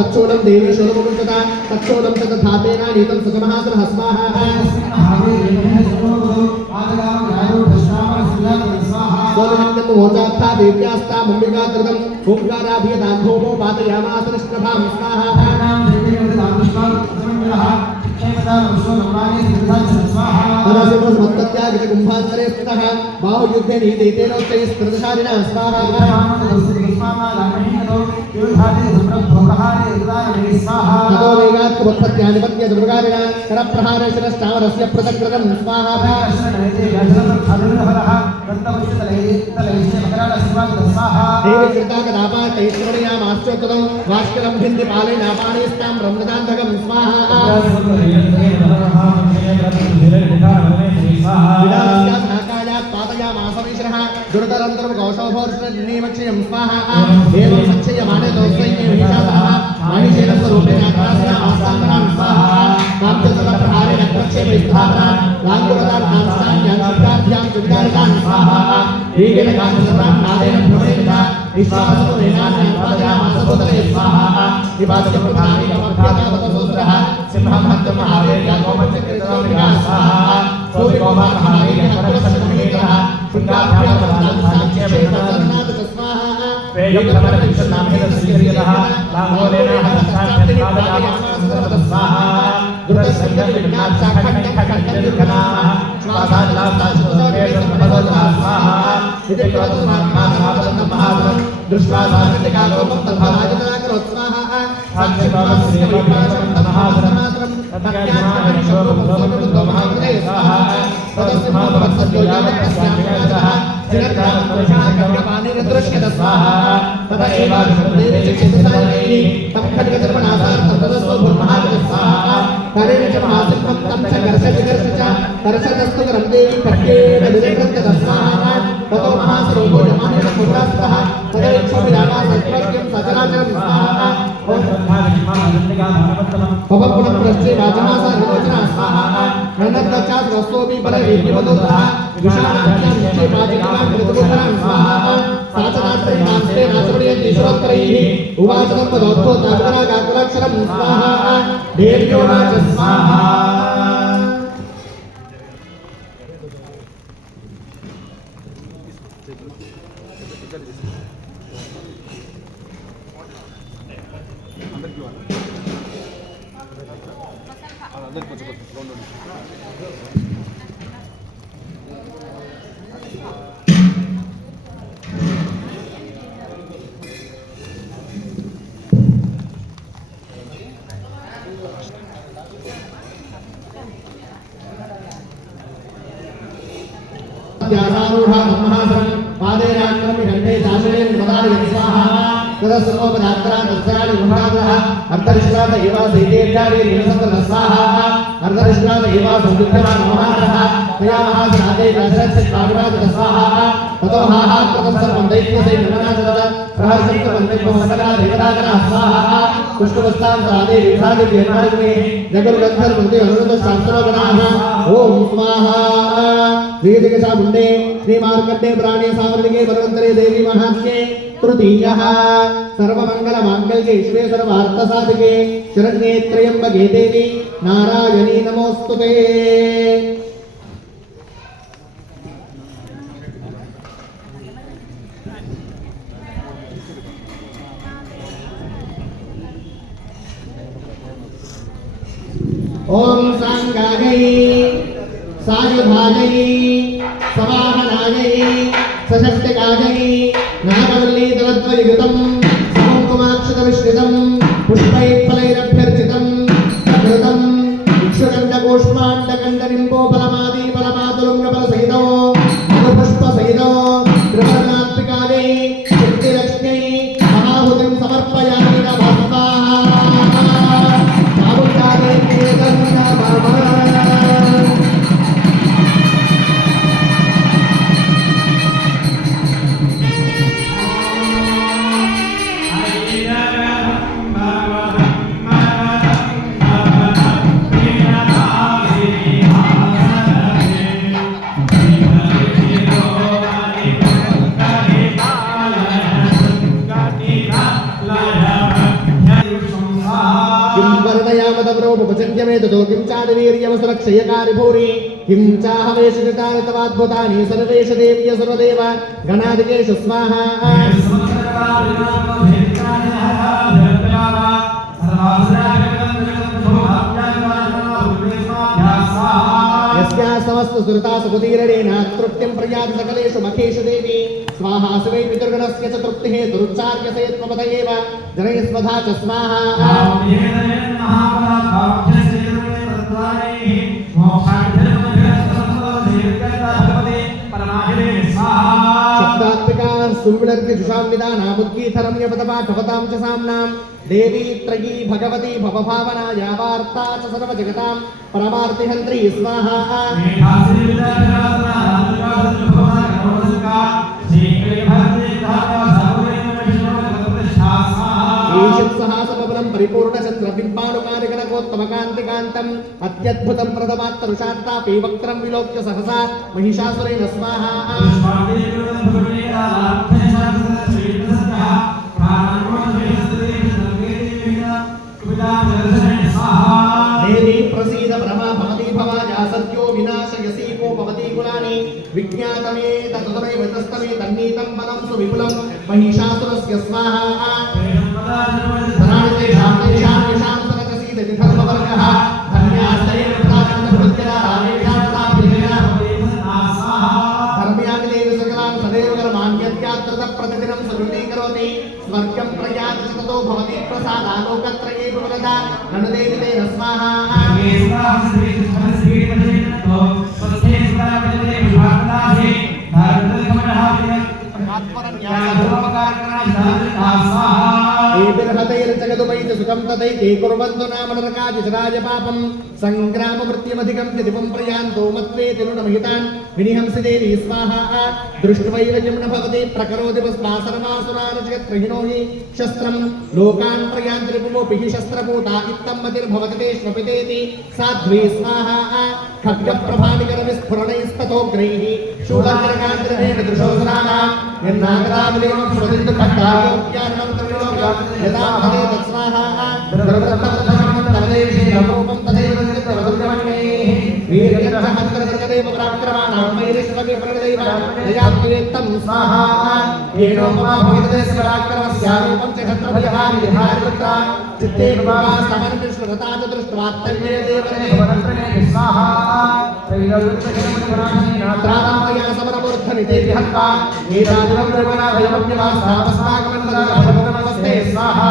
तत्सोलं देवी शोलमुकुंसता तत्सोलं तदधातेना नीतं सुखमहासनः स्वाहा सोलमित्यं मोचात्था देव्यास्ता मम्बिका कृतं ओंकाराभियदान्धोमो पातयामासनिष्प्रभां स्वाहा तदसिमस्मत्तत्यागित कुम्भान्तरे स्थितः बाहुयुद्धे नीतेनोच्चैः स्मृतशालिनः स्वाहा ततो वेगात्कुपत्यानिपत्य दुर्गारिण करप्रहारेशनश्चावरस्य पृथक्कृतं स्वाहा देवी कृताकदापाटैश्वर्यामाश्चोत्तरं वाष्कलं भिन्दिपालेनापाणिस्तां ब्रह्मदान्धकं स्वाहा पातयामासमीश्वरः दुर्गरन्तरं कौशोभोर्षनिमक्षयं स्वाहा एवं सच्चयमाने दोषैः माहिषेणस्वरूपेण आस्ताङ्गनां स्वाहा काम्यतलप्रहारेण प्रक्षेपस्थापना लाङ्गुलतान् सुविधारितां स्वाहा ीकेन काञ्चनां नादेन भ्रमणेन विश्वासपुरेणान् पादयामासभूतले स्वाहा विवादप्रधानि कमभ्यातावतसूत्रः सिंहमहत्तं महावीर्या गोमचक्रितोमिका स्वाहा सोऽपिकोमा महावीर्यः परमसन्निहितः शृङ्गाभ्यामसाक्षेपेतनाथ स्वाहा वेगप्रमरविश्वनामेतस्यः लाङ्गोलेन हस्ताभ्यन्तादयामासभूत स्वाहा दुर्गसंगतिविनाशखण्डखण्डनिर्घनाः श्वासादिलासाशुभवेदपदोदः स्वाहा इति कृतमात्मानावदनं महाबलं दृष्ट्वा सात्विकालोकं तद्भावाजनाकरोत् स्वाहा साक्षिभावश्रीमभीषं महाबलमात्रं तत्याज्ञानिशोभं महाबले स्वाहा तदस्माभवत्सद्यो यावत्तस्यामिकाजः जिनग्रामपुरुषाकर्णपाणिर्दृश्यत स्वाहा तत एवाभिषुद्धेवी चित्तसायिनी तं खड्गदर्पणासार्थं तदस्वभूर्महाबले स्वाहा करेण च महासिंहं तं च गर्षविकर्ष च कर्षतस्तु करं देवी खड्गेन विनिवृत्य तस्माहा ततो महासरोगो यमानेन पुत्रास्तः तदैक्षोभि रामा सत्वज्ञं सचराचरं स्वाहा पवपुनं प्रश्चे वाचमासा विलोचना स्वाहा नन्दच्चात् वस्तोऽपि बलवीर्यवदोतः विशालाख्यां निश्चे पाचिकां मृतपुत्रां स्वाहा साचरात्रे मास्ते नाचमणीयं ईश्वरोत्तरैः उवाच तद्वदोद्धो ताग्रा गाकुलाक्षरं स्वाहा देव्यो वाच स्वाहा व्यासारूढ़ा ब्रह्मासनं पादेराक्रम विघण्टे दाशनेन मदारि स्वाहा तदसमोपदात्रा तत्सराणि गुणादः अर्धरिष्टाद एवा सैतेर्यादि निरसंत स्वाहा अर्धरिष्टाद एवा संयुक्तवान् मोहारः तया महासनादे दशरथ पारिवाद स्वाहा ततो हाहा प्रथम सर्वं दैत्यसे नमनादः सहस्रक्त वन्दे देवतागणः स्वाहा पुष्पवस्तां सरादे विभागे देवनाग्ने जगद्गन्धर्व वन्दे अनुरुद्ध शास्त्रगणाः ओम स्वाहा वेदिकशा मुंडे श्री मार्कंडे प्राणे सावर्णिके बलवंतरे देवी महात्म्ये तृतीयः सर्वमंगल मांगल्ये शिवे सर्वार्थ साधके शरण्ये त्र्यंबके देवी नारायणी नमोस्तुते। ओम सांगायै सायुधायै समाहनायै सशक्तिकायै नागवल्ली दलद्वययुतं समकुमाक्षतविश्रितं पुष्पैफलैरभ्यर्चितं सकृतं इक्षुदण्डकोष्माण्डकण्डनिम्बोफलमादी फलमातुलुङ्गफलसहितो मधुपुष्पसहितो त्रिवर्णात्मिकायै शक्तिलक्ष्म्यै महाहुतिं समर्पयामि नमः स्वाहा चामुण्डादेव्यै नमः। किं चाडवीर्यवसुरक्षयकारि भूरि किं चाहवेशनितानि तवाद्भुतानि सर्वेश देव्य सर्वदेव गणाधिकेषु स्वाहा यस्या समस्त सुरता सुपदीरणेन तृप्तिं प्रयाति सकलेषु मखेषु देवी स्वाहा शिवै पितृगणस्य च तृप्तिः दुरुच्चार्यसे त्वपदयेव जनयस्वधा च स्वाहा शब्दात्मिका सुविडर्ति जुषान्विदानामुद्गीतरम्यपदपाठपतां च साम्नां देवी त्रयी भगवती भवभावना यावार्ता च सर्वजगतां परमार्तिहन्त्री स्वाहा ईशित्सहासमबलं परिपूर्णचन्द्रबिम्बानुकारिगणकोत्तमकान्तिकान्तम् अत्यद्भुतं प्रथमात्तरुषात्तापि वक्त्रं विलोक्य सहसा महिषासुरेण स्वाहा देवी प्रसीद ब्रह्मा भवती भवाजा सत्यो विनाशयसी को भवती गुणानि विज्ञातमे ततुतमेव तस्तमे तन्नीतं बलं सुविपुलं महिषासुरस्य स्वाहा धनार्थे शान्तिशां विशां सरकसीद विधर्मवर्गः धन्यास्तरेण प्राकान्तभृत्यरा रामेषां साभिधया धर्म्यानि देव सकलां सदैव कर्माण्यत्यात्र प्रतिदिनं सुकृती करोति स्वर्गं प्रयाति च ततो भवति प्रसादालोकत्रये विवरदा ननुदेवी तेन स्वाहा ఏభిర్హతైర్జగదుపైతి సుఖం తదైతే కుర్వంతు నామ నరకాదిశరాజ పాపం సంగ్రామవృత్తిమధికం దివం ప్రయాంతో మత్వేతి రుణమహితాన్ వినిహంసిదేవి స్వాహా దృష్ట్వైవ యమున భవతి ప్రకరోతి పుష్పాసనమాసురారజగత్రహినో హి శస్త్రం లోకాన్ ప్రయాంతి రిపుమోపి హి శస్త్రభూతా ఇత్తం మతిర్భవతి తేష్వపితేతి సాధ్వీ స్వాహా ఖడ్గప్రభానికర విస్ఫురణైస్తతోగ్రైః శూలగ్రగాంధ్రవేణ దృశోసనానా యన్నాగరామలివం స్వదిందు ఖడ్గాయోగ్యారణం త్రిలోక యదా భవతే తత్స్వాహా ద్రవదత్తమదమం తదేశే రూపం తదేవ వదుర్గమణ్యైః వీర్యజహంతరగదేవ ప్రాక్రమాణం వైరిష్వగే ప్రణదైవ యయాత్మేత్తం స్వాహా ఏనోపమా భవితదేశ పరాక్రమస్యారూపం చ క్షత్రభయహారి విహారిపుత్ర చిత్తే భవా సమర్పిష్ణురతాచ దృష్ట్వాత్తన్యే దేవనే భవనంత్రనే స్వాహా త్రాదామయ సమరమూర్ధనితే విహత్వా ఏతాదివం నిర్మణాభయమవ్యవాస్తావస్మాకమన్నదాభగవనమస్తే స్వాహా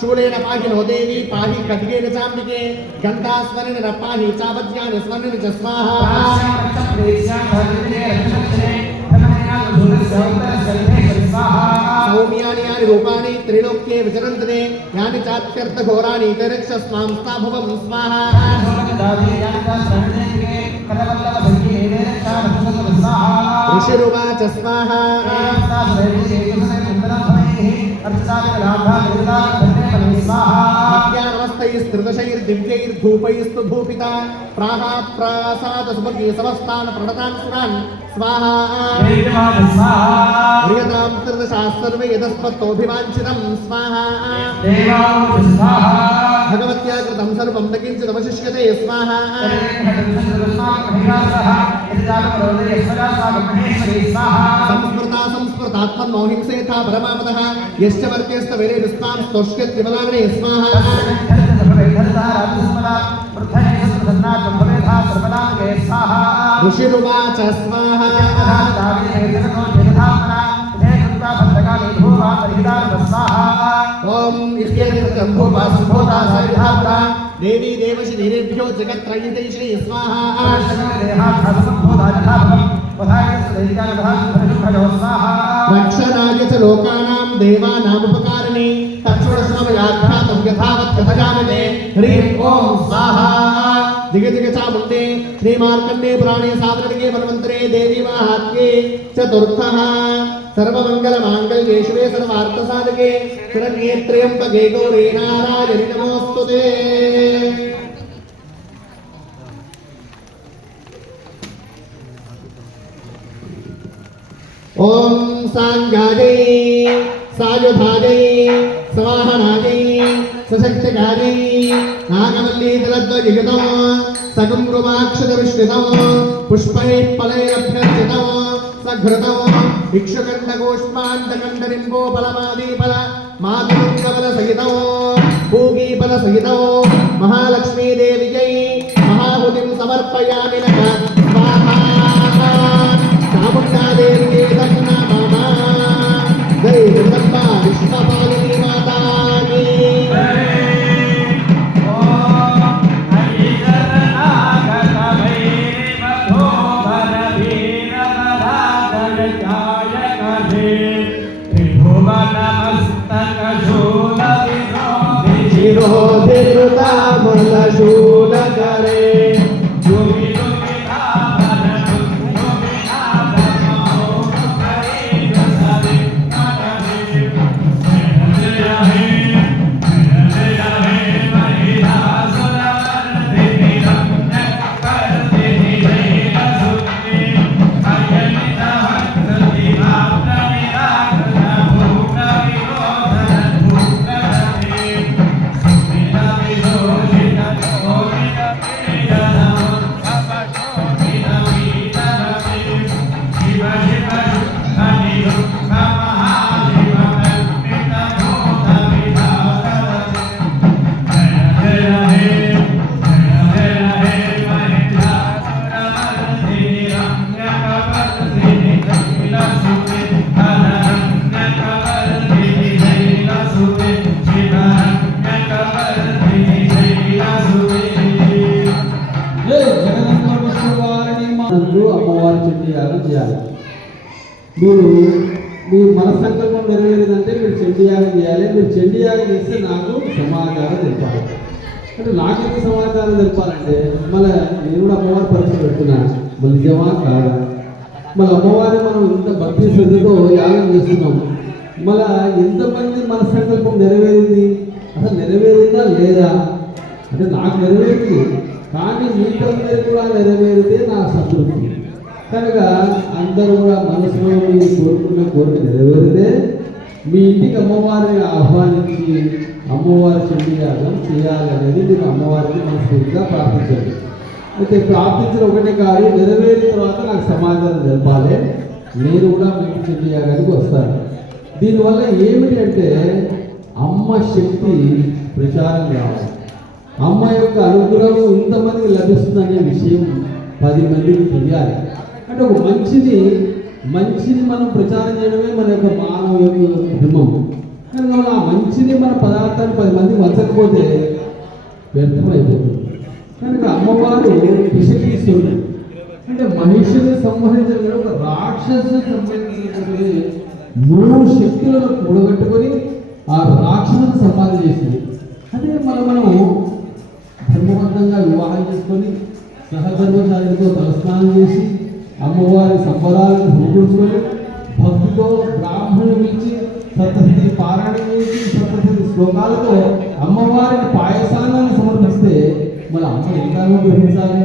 శూలేన పాహి నో దేవి పాహి ఖడ్గేన చాంబికే గంధాస్మరేణ పాహి చావజ్ఞాన స్మరేణ చ స్వాహా సౌమ్యాని యాని రూపాని త్రిలోక్యే విచరంతతే యాని చాత్యర్థ ఘోరాని తరక్ష స్వాం స్థాభవం స్వాహా ఋషిరువాచ స్వాహా దివ్యైర్ధూపైస్తు ధూపిత ప్రాహాప్రాసాద సుభగే సమస్తాన్ ప్రణతాన్ సురాన్ స్వాహా హ్రియతాం త్రిదశాస్సర్వే యదస్మత్తోభివాంఛితం స్వాహా భగవత్యా కృతం సర్వం న కించిదవశిష్యతే స్వాహా సంస్మృతా సంస్మృతాత్మన్నో హింసేథా పరమాపదః యశ్చ వర్తేస్త వేరే విస్మాం స్తోష్యత్రిమలాగ్నే స్వాహా ఋషిరువాచ స్వాహా ఓం దేవీ దేవశి ధీరేభ్యో జగత్రయితైశ్రీ స్వాహా రక్షణాయ చ లోకానాం దేవానాముపకారిణి తక్షుణశ్రవయాఖ్యాతం యథావత్ కథయామతే హ్రీం ఓం స్వాహా దిగ దిగ చాముండే శ్రీ మార్కండే పురాణే సావరణికే బలవంతరే దేవీ మాహాత్మ్యే చతుర్థః సర్వమంగళ మాంగళ్యే శివే సర్వార్థ సాధకే శరణ్యే త్ర్యంబకే గౌరీ నారాయణి నమోస్తుతే. ఓం సాంగాజై సాయుధాజై స్వాహనాజై సశక్తికాజై నాగమల్లీదలద్వయుగతం సగం రుమాక్షర విష్ణుతం పుష్పై ఫలైరభ్యర్చితం సఘృతం ఇక్షుకండకోష్మాంతకండరింబోఫలమాదీఫల మాతృంగబల సహితం భూగీఫల సహితం మహాలక్ష్మీదేవిజై మహాహుతిం సమర్పయామి నః స్వాహా. చాముండాదేవి దక్షిణామమ జై జగదంబా విశ్వపాలిని మాతాకి. శూలకరే అమ్మవారి చెట్టు యాగం చేయాలి. మీరు మీ మన సంకల్పం నెరవేరేదంటే మీరు చండీయాగం చేయాలి. మీరు చండీయాగం చేస్తే నాకు సమాచారం తెలపాలి. అంటే నాకెందుకు సమాచారం తెలపాలంటే మళ్ళీ నేను కూడా అమ్మవారి పరీక్ష పెడుతున్నాను, మళ్ళీ నిజమా కాదా, మళ్ళీ అమ్మవారిని మనం ఇంత భక్తి శ్రద్ధతో యాగం చేస్తున్నాము, మళ్ళీ ఎంతమంది మన సంకల్పం నెరవేరింది, అసలు నెరవేరిందా లేదా అంటే నాకు నెరవేరింది, కానీ మీకందరికీ కూడా నెరవేరితే నా సంతృప్తి. కనుక అందరూ కూడా మనసులో మీరు కోరుకున్న కోరిక నెరవేరితే మీ ఇంటికి అమ్మవారిని ఆహ్వానించి అమ్మవారి చండీయాగం చేయాలనేది మీరు అమ్మవారిని మనస్ఫూర్తిగా ప్రార్థించండి. అయితే ప్రార్థించిన ఒకటే కాదు, నెరవేరిన తర్వాత నాకు సమాధానం తెలపాలి, నేను కూడా మీ చండీయాగానికి వస్తాను. దీనివల్ల ఏమిటి అంటే అమ్మ శక్తి ప్రచారం కావాలి, అమ్మ యొక్క అనుగ్రహం ఇంతమందికి లభిస్తుందనే విషయం 10 మందికి తెలియాలి. అంటే ఒక మంచిని మనం ప్రచారం చేయడమే మన యొక్క మానవ యొక్క ధర్మం. కనుక ఆ మంచిని మన పదార్థాన్ని 10 మందికి వంచకపోతే వ్యర్థమైపోతుంది. కనుక అమ్మవారు విషకీస్తుంది, అంటే మహిషుని సంహరించిన ఒక రాక్షసుని సంహరించినటువంటి 3 శక్తులను కూడగట్టుకొని ఆ రాక్షసుని సంహారం చేసింది. అదే మనము ధర్మబద్ధంగా వివాహం చేసుకొని సహధర్మచారితో తలస్నానం చేసి అమ్మవారి సంబరాలను సమకూర్చుకొని భక్తితో బ్రాహ్మణులు పిలిచి సప్తశతి పారాయణ చేసి సప్తశతి శ్లోకాలతో అమ్మవారిని పాయసాలను సమర్పిస్తే మన అమ్మ ఎంత గ్రహించాలి.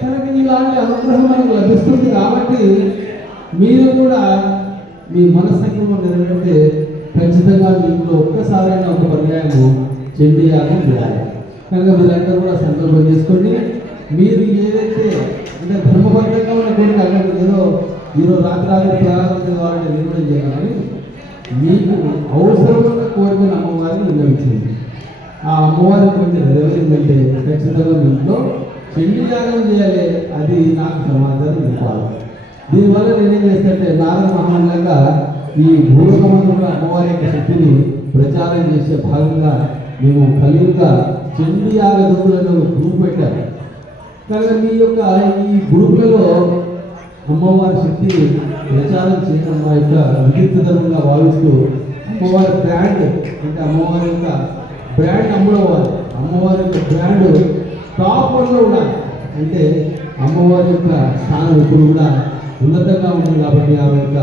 కనుక ఇలాంటి అనుగ్రహం మనకు లభిస్తుంది. కాబట్టి మీరు కూడా మీ మనస్సంకల్పం నెరవేరితే ఖచ్చితంగా మీకు ఒక్కసారైనా ఒక పర్యాయము చండీయాగం చేయాలి. కనుక మీరందరూ కూడా సంకల్పం చేసుకోండి. మీరు ఏదైతే అంటే ధర్మబద్ధంగా ఉన్న కోరిక అక్కడ ఏదో ఈరోజు రాత్రి ప్రారంభం కావాలంటే నిర్ణయం చేయాలని మీకు అవసరమైన కోరికను అమ్మవారిని నిర్ణయించింది. ఆ అమ్మవారి కొంచెం నెరవేరిందంటే ఖచ్చితంగా మీ ఇంట్లో చండీయాగం చేయాలి, అది నాకు సమాధానం చెప్పాలి. దీనివల్ల నేనేం చేస్తానంటే నారద మహామంగా ఈ భూలోకమంతా కూడా అమ్మవారి యొక్క శక్తిని ప్రచారం చేసే భాగంగా మేము కలియుగ చండీయాగ దొంగలను గ్రూప్ పెట్టారు. కనుక మీ యొక్క ఈ గ్రూప్లలో అమ్మవారి శక్తిని ప్రచారం చేయడం మా యొక్క వికీర్తితరంగా భావిస్తూ అమ్మవారి బ్రాండ్ అంటే అమ్మవారి యొక్క బ్రాండ్ అమ్మవారు, అమ్మవారి యొక్క బ్రాండ్ టాప్ వన్లో ఉండాలి. అంటే అమ్మవారి యొక్క స్థానం ఇప్పుడు కూడా ఉన్నతంగా ఉంటుంది. కాబట్టి ఆమె యొక్క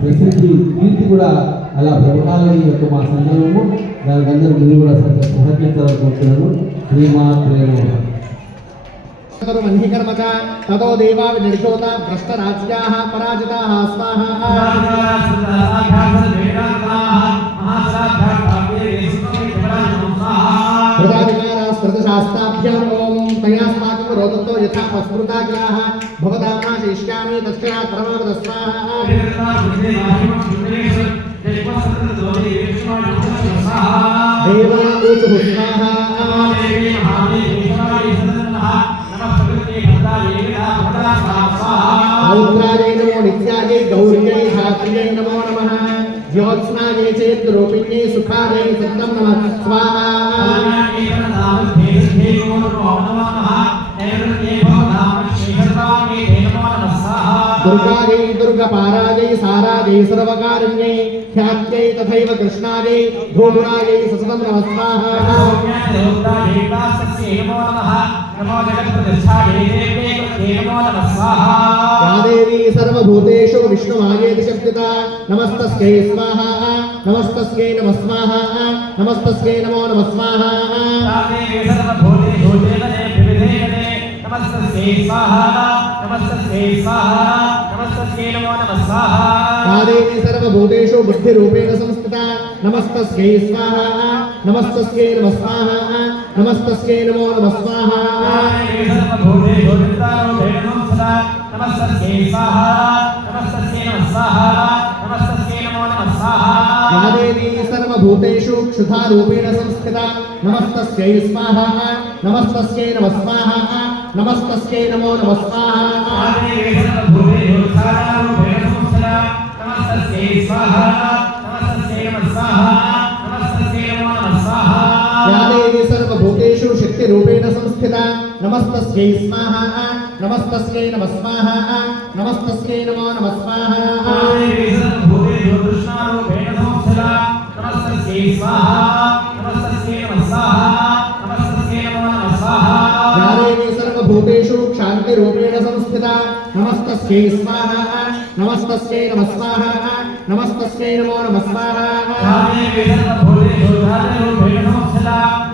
ప్రసిద్ధి కీర్తి కూడా అలా ప్రభావాలని యొక్క మా సందర్భము దానికి అందరూ మీరు కూడా సహకరించాలనుకుంటున్నాను. శ్రీమాత్రే నమః. మన్హికర్మచ తదో దేవా వినిర్శోత భ్రష్టరాజ్యాః పరాజితాః స్వాహా. స్మృతశాస్త్రాభ్యాం ఓం తయాస్మాకం రోదతో యథా స్మృతాగ్రాః భవదామా శిష్యామి తస్మాత్ ప్రమాద స్వాహా. దేవా ఊచు స్వాహా. ఔద్రాయై నమో నిత్యాయై గౌర్యై ధాత్ర్యై నమో నమః. జ్యోత్స్నాయై చేద్రూపిణ్యై సుఖాయై సత్తం నమః స్వాహా. దుర్గాయై దుర్గపారాయై సారాయై సర్వకారుణ్యై ఖ్యాత్యై తథైవ కృష్ణాయై ధూమ్రాయై సతతం నమః స్వాహా. या देवी सर्वभूतेषु विष्णुमायेति शक्तिता नमस्तस्यै स्वाहा. नमस्तस्यै नमः स्वाहा. नमस्तस्यै नमो नमः स्वाहा. या देवी सर्वभूतेषु बुद्धिरूपेण संस्थिता नमस्तस्यै स्वाहा. नमस्तस्यै नमः स्वाहा. नमस्तस्यै नमो नमः स्वाहा. या देवी सर्वभूतेषु क्षुधारूपेण संस्थिता नमस्तस्यै स्वाहा. नमस्तस्यै नमः स्वाहा. नमस्तस्यै नमो नमः स्वाहा. या देवी सर्वभूतेषु शक्तिरूपेण संस्थिता नमस्तस्यै स्वाहा. नमस्तस्यै नमः स्वाहा. नमस्तस्यै नमो नमः स्वाहा. नमस्तस्यै स्वाहा नमस्तस्यै नमः स्वाहा नमस्तस्यै नमो नमः स्वाहा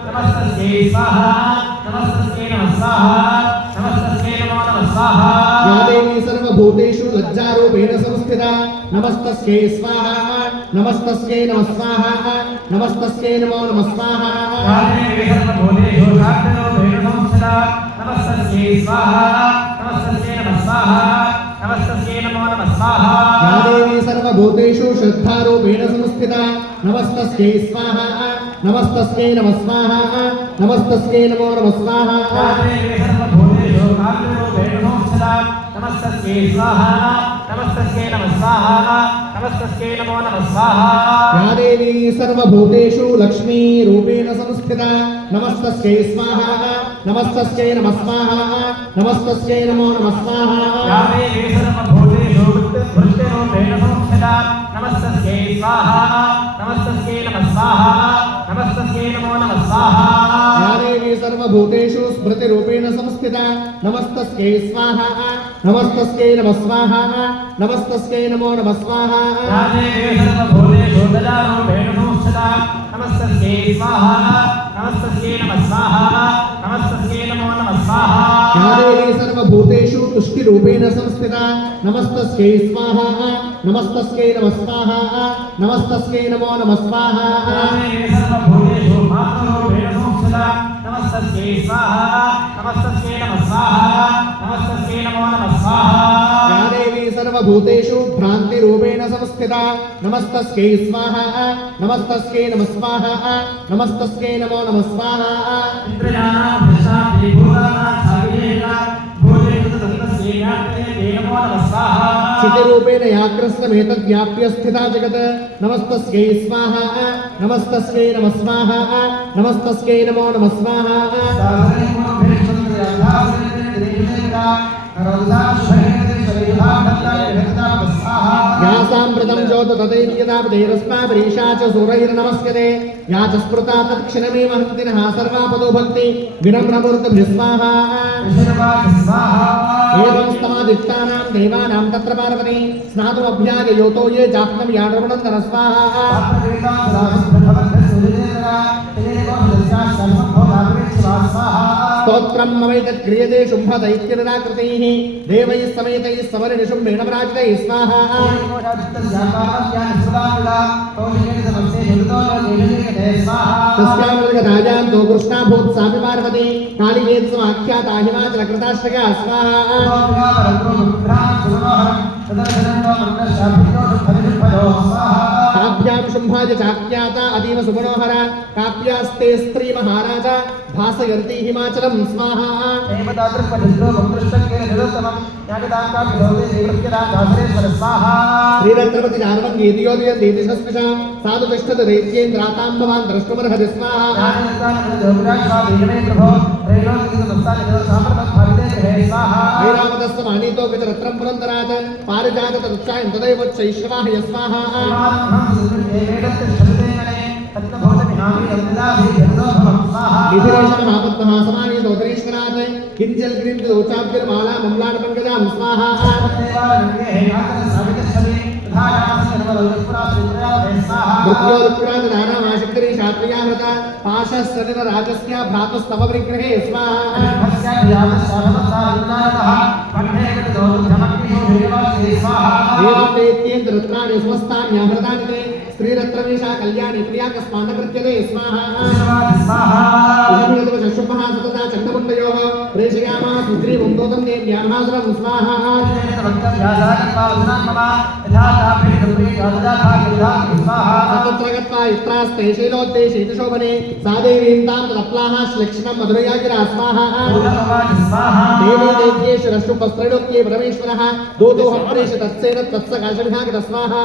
नमस्ते स्वाहा नमस्ते नमः स्वाहा नमस्ते नमो नमः स्वाहा या देवी सर्वभूतेषु लज्जारूपेण संस्थिता नमस्तस्यै स्वाहा नमस्तस्यै नमः स्वाहा नमस्तस्यै नमो नमः स्वाहा नमस्ते स्वाहा नमस्ते नमः स्वाहा नमस्ते नमो नमः स्वाहा या देवी सर्वभूतेषु श्रद्धारूपेण संस्थिता नमस्तस्यै स्वाहा नमस्तस्यै नमः स्वाहा नमस्तस्यै नमो नमः स्वाहा नमस्ते स्वाहा नमस्ते नमः स्वाहा नमस्ते नमो नमः स्वाहा या देवी सर्वभूतेषु लक्ष्मीरूपेण संस्थिता नमस्तस्यै स्वाहा नमस्तस्यै नमः स्वाहा नमस्तस्यै नमो नमः स्वाहा नमस्ते स्वाहा नमस्ते नमः स्वाहा नमस्ते नमो नमः स्वाहा या देवी सर्वभूतेषु स्मृतिरूपेण संस्थिता नमस्तस्यै स्वाहा नमस्तस्यै नमः स्वाहा नमस्तस्यै नमो नमः स्वाहा नमस्ते स्वाहा नमस्ते नमः स्वाहा नमस्ते नमो नमः स्वाहा या देवी सर्वभूतेषु तुष्टिरूपेण संस्थिता नमस्तस्यै स्वाहा नमस्तस्यै नमः स्वाहा नमस्तस्यै नमो नमः स्वाहा नमस्ते स्वाहा नमस्ते नमः स्वाहा नमस्ते नमो नमः स्वाहा या देवी सर्वभूतेषु भ्रान्तिरूपेण संस्थिता नमस्तस्यै स्वाहा नमस्तस्यै नमः स्वाहा नमस्तस्यै नमो नमः स्वाहा चितिरूपेण याग्रस्तमेतद्व्याप्य स्थिता जगत् नमस्तस्यै स्वाहा नमस्तस्यै नमः स्वाहा नमस्तस्यै नमो नमः स्वाहा यासाम्प्रतं ज्योत तदैर्यदापदैरस्माभिरीशा च सूरैर्नमस्यते या च स्मृता तत्क्षणमेव हन्तिनः सर्वापदो भक्ति विनम्रमूर्तिभिः स्वाहा एवं स्तमादिष्टानां देवानां तत्र पार्वती स्नातुमभ्याय योतो ये जाप्नं याड्रवणन्दन स्वाहा स्तोत्रं ममैतत् क्रियते शुम्भदैत्यनिराकृतैः देवैः समेतैः समरिनिशुम्भेण पराजितैः स्वाहा तस्यामृगराजान्तो कृष्णाभूत्सापि पार्वती कालिकेतसमाख्याता हिमाचलकृताश्रया स्वाहा काव्यां शुम्भाय चाख्याता अतीव सुमनोहरा काव्यास्ते स्त्री महाराज भासयन्ती हिमाचलं स्वाहा श्रीरत्रपति जानवङ्गीतियोदयन्तीतिशस्मिषा साधु तिष्ठत दैत्येन्द्रातां भवान् द्रष्टुमर्हति स्वाहा ऐरावतस्य मानीतो गजरत्रं पुरन्दरात् पारिजाततदुच्चायं तदैवोच्चैश्रवाहय स्वाहा निधिरेशमापत्तः समानीतोदरीश्वरात् किञ्जल् गिरिन्दोचाभ्यर्माला मम्लाटपङ्कजां स्वाहा मृत्योरुक्रान्तदानामाशक्तिरी शात्रियाहृता पाशस्सलिलराजस्य भ्रातुस्तव विग्रहे स्वाहा एवं स्वस्तान्याहृतानि ते स्त्रीरत्नवेशा कल्याणी प्रियाकस्मान्नकृत्यते स्वाहा शुभः सतता चण्डमुण्डयोः प्रेषयामास स्त्रीमुन्दोदं देव्यामासुरं स्वाहा तत्र गत्वा यत्रास्ते शैलोद्देशे इति शोभने सा देवीं तां तदप्लाः श्लेक्षणं मधुरया गिरा स्वाहा देवी देव्येश्वरशुभस्त्रैलोक्ये परमेश्वरः दूतोऽहं प्रेष तत्सेन तत्सकाशविहागत स्वाहा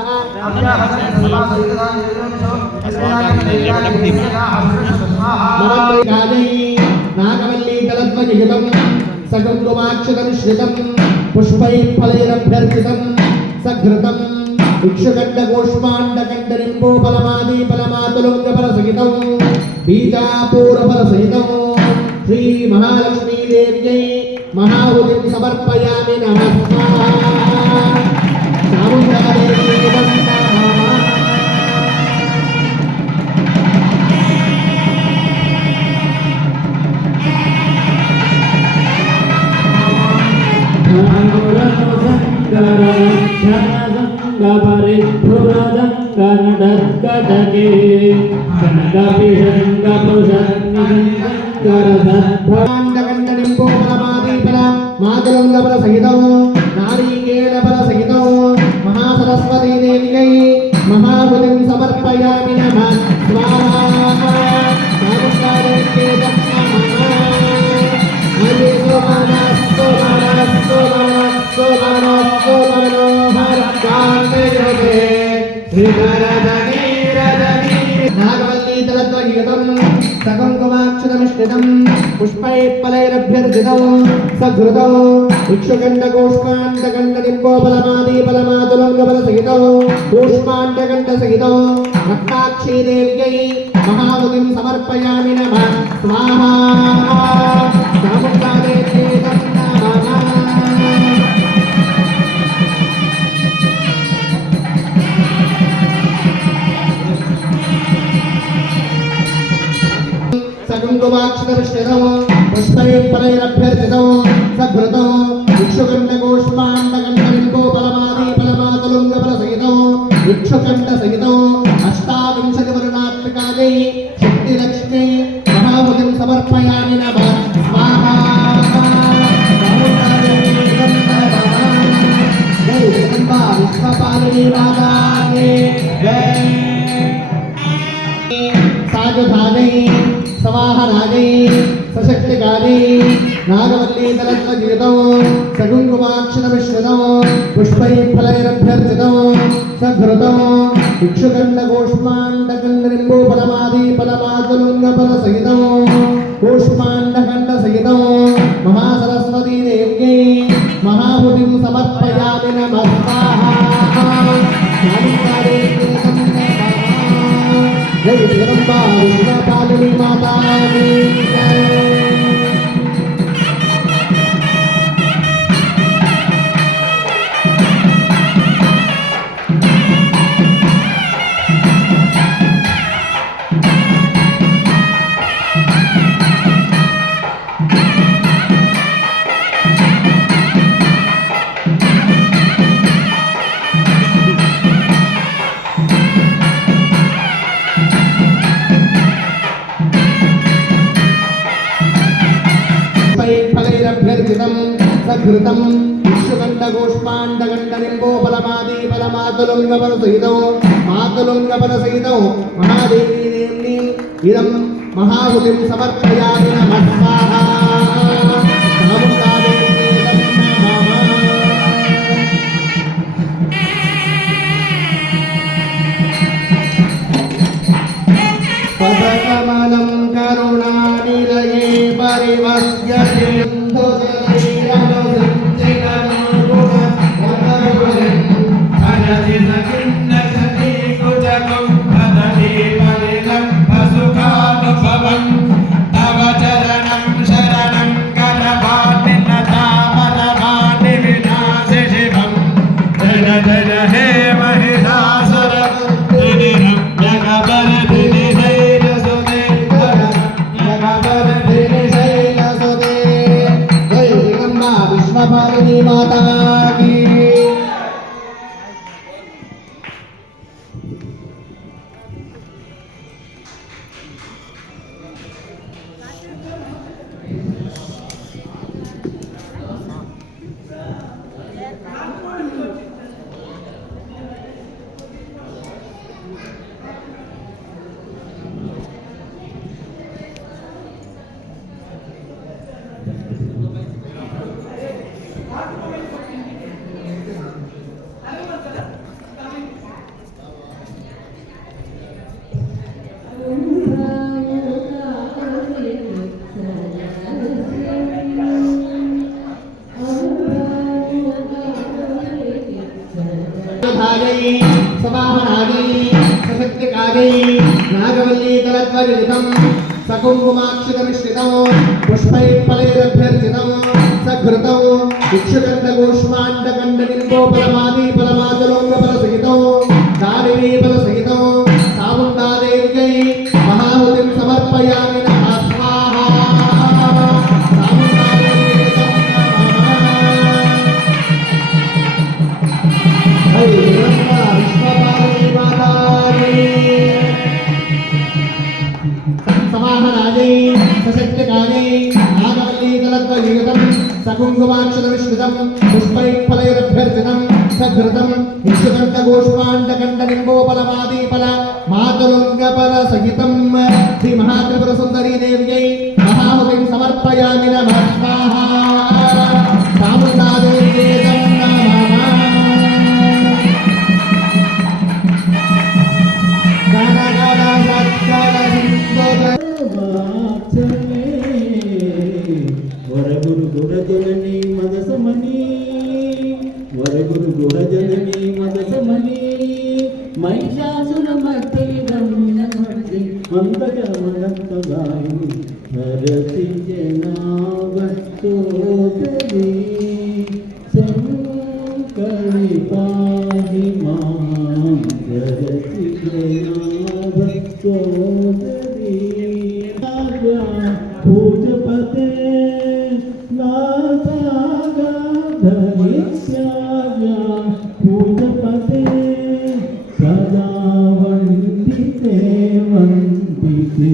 नागवल्ली कलद्वनियुतं सकुङ्कुमाक्षतं श्रितं पुष्पैः फलैरभ्यर्चितं सघृतं इक्षुकण्डगोष्पाण्डकण्डनिम्बोफलमादीफलमातुलुङ्गफलसहितं बीजापूरफलसहितं श्रीमहालक्ष्मीदेव्यै महाहुतिं समर्पयामि नमः चामुण्डादेवी महासरस्वती देवी महाहुतिं समर्पयामि नमः स्वाहा नागवल्ली तलद्वगीतं सकुङ्कुमाक्षतमिश्रितं पुष्पैः सघृतं इक्षुकण्डकोष्माण्डकण्डनिम्बोफलमादीफलमातुलङ्गफलसहितं कूष्माण्डकण्डसहितं रक्ताक्षी देव्यै महाहुतिं समर्पयामि नमः स्वाहा चामुण्डादेव्यै नमः सकुङ्कुमाक्षतमिश्रितं पुष्पैः फलैरभ्यर्चितं सघृतं इक्षुकण्डकोष्माण्डकण्डनिम्बोफलमादीफलमातुलङ्गफलसहितं इक्षुकण्डसहितं अष्टाविंशतिवर्णात्मिकायै शक्तिलक्ष्मी महाहुतिं समर्पयामि नमः स्वाहा जय जगदम्बा विश्वपालिनी माता की जय साजुधानै समाहनायै सशक्तिकालै नागवल्ली तलद्वगीतं सकुङ्कुमाक्षतमिश्रितं पुष्पैः फलैरभ्यर्चितं सघृतं इक्षुकण्डकोष्माण्डकण्डनिम्बोफलमादीफलमातुलङ्गफलसहितं कूष्माण्डकण्डसहितं महासरस्वती देव्यै महाहुतिं समर्पयामि नमः स्वाहा जय जगदम्बा विश्वपालिनी माता की जय फलैरभ्यर्चितं सघृतं इक्षुकण्डकोष्माण्डकण्डनिम्बोफलमादीफलमातुलङ्गफलसहितं मातुलङ्गफलसहितं महादेवी देवीं इदं महाहुतिं समर्पयामि नमः स्वाहा चामुण्डादेवी नमः पदकमलं करुणानिलये परिवस्यते विश्वपालिनी माता की समाहनायै सशक्तिकायै नागवल्ली तलद्वगीतं सकुङ्कुमाक्षितमिश्रितं पुष्पैर्फलैरभ्यर्चितं सघृतं इक्षुदण्डगोष्माण्डगण्डनिर्गोफलमादीफलमाजलोङ्गफलसहितं दारिणीफलसहितं चामुण्डादेव्यै महाहुतिं समर्पयामि नमः स्वाहा समाहनायै सशक्तिकायै नागवल्लीतलद्वयुगतं सकुङ्कुमाक्षतविश्रुतं पुष्पैर्फलैरभ्यर्चितं सघृतं इक्षुदण्डगोष्माण्डगण्डनिम्बोफलमादीफल मातुलुङ्गफलसहितं श्रीमहात्रिपुरसुन्दरी देव्यै महाहुतिं समर्पयामि नमः स्वाहा चामुण्डादेव्यै नमः వరగురు గురజనని మదసమని వరగురు గురజనని మదసమని మహిషాసురమర్దిని మందగమనంతగాయని హరసి జనావస్తోదరి శంకరి పాహి మాం హరసి జనావస్తోదరి పూజపతే నాసాగా ధనిత్యాగా పూజపతే సదా వందితే వందితే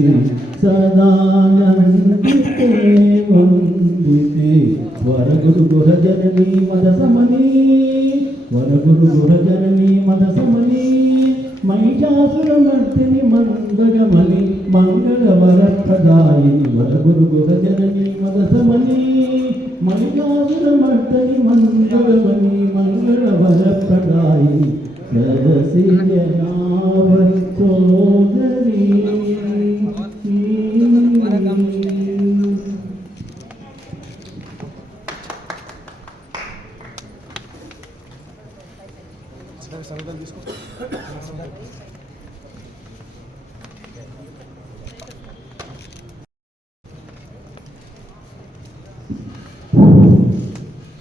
సదా నందితే వందితే వరగురు గుహజనని మదసమని వరగురు గుహజనని మదసమని మహిషాసురమర్దిని మందగమని మంగళవరప్రదాయిని వరగురు గుహజనని మదసమని మహిషాసురమర్దిని మందగమని మంగళవరప్రదాయిని సరసి జనావరి సోదరి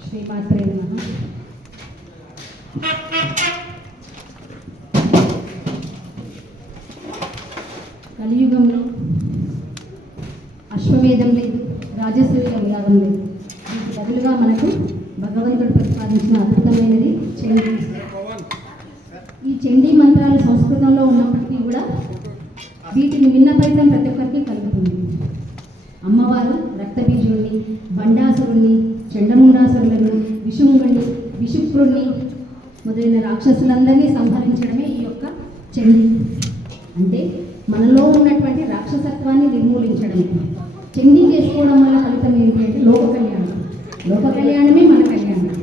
శ్రీమాత్రే నమః. కలియుగంలో అశ్వమేధం లేదు, రాజసూయ యాగం లేదు. వీటి బదులుగా మనకు భగవంతుడు ప్రతిపాదించిన అద్భుతమైనది చండీ. ఈ చండీ మంత్రాలు సంస్కృతంలో ఉన్నప్పటికీ కూడా వీటిని విన్న ఫలితం ప్రతి ఒక్కరికి కలుగుతుంది. అమ్మవారు రక్తబీజుడిని, బండాసురుణ్ణి, చండముండాసురులను, విషుంగుణ్ణి, విషుప్రుణ్ణి మొదలైన రాక్షసులందరినీ సంహరించడమే ఈ యొక్క చండీ. అంటే మనలో ఉన్నటువంటి రాక్షసత్వాన్ని నిర్మూలించడమే. చండీ చేసుకోవడం వల్ల ఫలితం ఏంటి అంటే లోక కళ్యాణం. లోక కళ్యాణమే మన కళ్యాణం.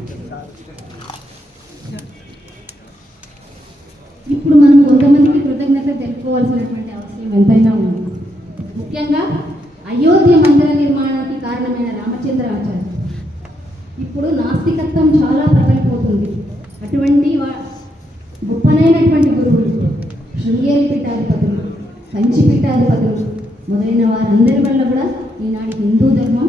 ఇప్పుడు మనం కొంతమందికి కృతజ్ఞత తెలుపుకోవాల్సినటువంటి అవసరం ఎంతైనా ఉంది. ముఖ్యంగా అయోధ్య మందిర నిర్మాణానికి కారణమైన రామచంద్రాచార్య. ఇప్పుడు నాస్తికత్వం చాలా ప్రబలిపోతుంది. అటువంటి గొప్పనైనటువంటి గురువులు, శృంగేరి పీఠాధిపతులు, కంచి పీఠాధిపతులు మొదలైన వారందరి వల్ల కూడా ఈనాడు హిందూ ధర్మం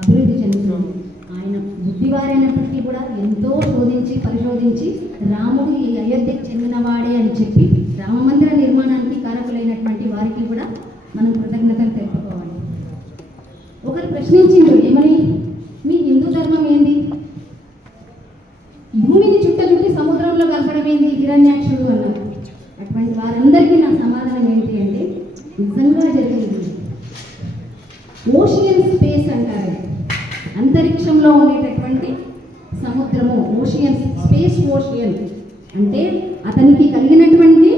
అభివృద్ధి చెందుతుంది. ఆయన బుద్ధివారైనప్పటికీ కూడా ఎంతో శోధించి పరిశోధించి రాముడు ఈ అయోధ్యకు చెందినవాడే అని చెప్పి రామమందిర నిర్మాణానికి కారకులైనటువంటి వారికి కూడా మనం కృతజ్ఞతలు తెలుపుకోవాలి. ఒకరు ప్రశ్నించిండు, ఏమని, మీ హిందూ ధర్మం ఏంది, భూమిని చుట్టి సముద్రంలో కలపడం ఏంది హిరణ్యాక్షుడు అన్నారు. అటువంటి వారందరికీ నా సమాధానం ఏంటి అంటే, నిజంగా జరిగింది ఓషియన్ స్పేస్ అంటారు. అంతరిక్షంలో ఉండేటటువంటి సముద్రము ఓషియన్ స్పేస్. ఓషియన్ అంటే అతనికి కలిగినటువంటి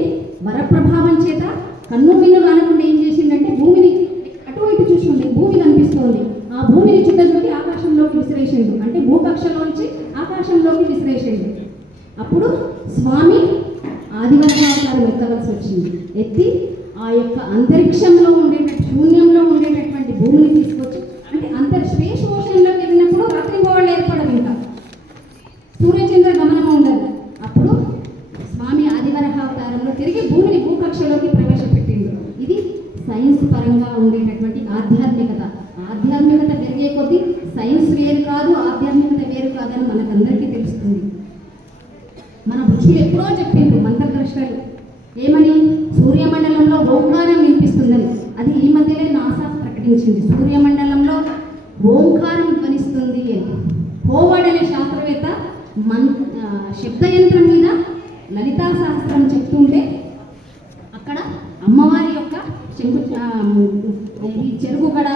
వరప్రభావం చేత కన్ను మిన్ను కానకుండా ఏం చేసిందంటే భూమిని అటు ఇటు చూస్తుంది, భూమి కనిపిస్తోంది. ఆ భూమిని చుట్టి ఆకాశంలోకి విసిరేసిండు. అంటే భూకక్షలోంచి ఆకాశంలోకి విసిరేసిండు. అప్పుడు స్వామి ఆదివరావతారం ఎత్తవలసి వచ్చింది. ఎత్తి ఆ యొక్క అంతరిక్షంలో శూన్యంలో ఉండేటటువంటి భూమిని తీసుకొచ్చి, అంటే స్పేస్ ఓషన్లోకి వెళ్ళినప్పుడు రాత్రి గోడలు ఏర్పడదు, ఇంకా సూర్యచంద్ర గమనం ఉండదు. అప్పుడు స్వామి ఆదివరావతారంలో తిరిగి భూమిని భూకక్షలోకి ప్రవేశపెట్టిండు. ఇది మన ఋషులు ఎప్పుడో చెప్పిండ్రు మంత్రద్రష్టలు ఏమని, సూర్యమండలంలో ఓంకారం వినిపిస్తుందని. అది ఈ మధ్యనే నాసా ప్రకటించింది, సూర్యమండలంలో ఓంకారం ధ్వనిస్తుంది అని. హోవర్డ్ అనే శాస్త్రవేత్త శబ్దయంత్రం మీద లలితా సహస్రం చెప్తుంటే అక్కడ అమ్మవారి యొక్క ఈ చెరుగుగడ,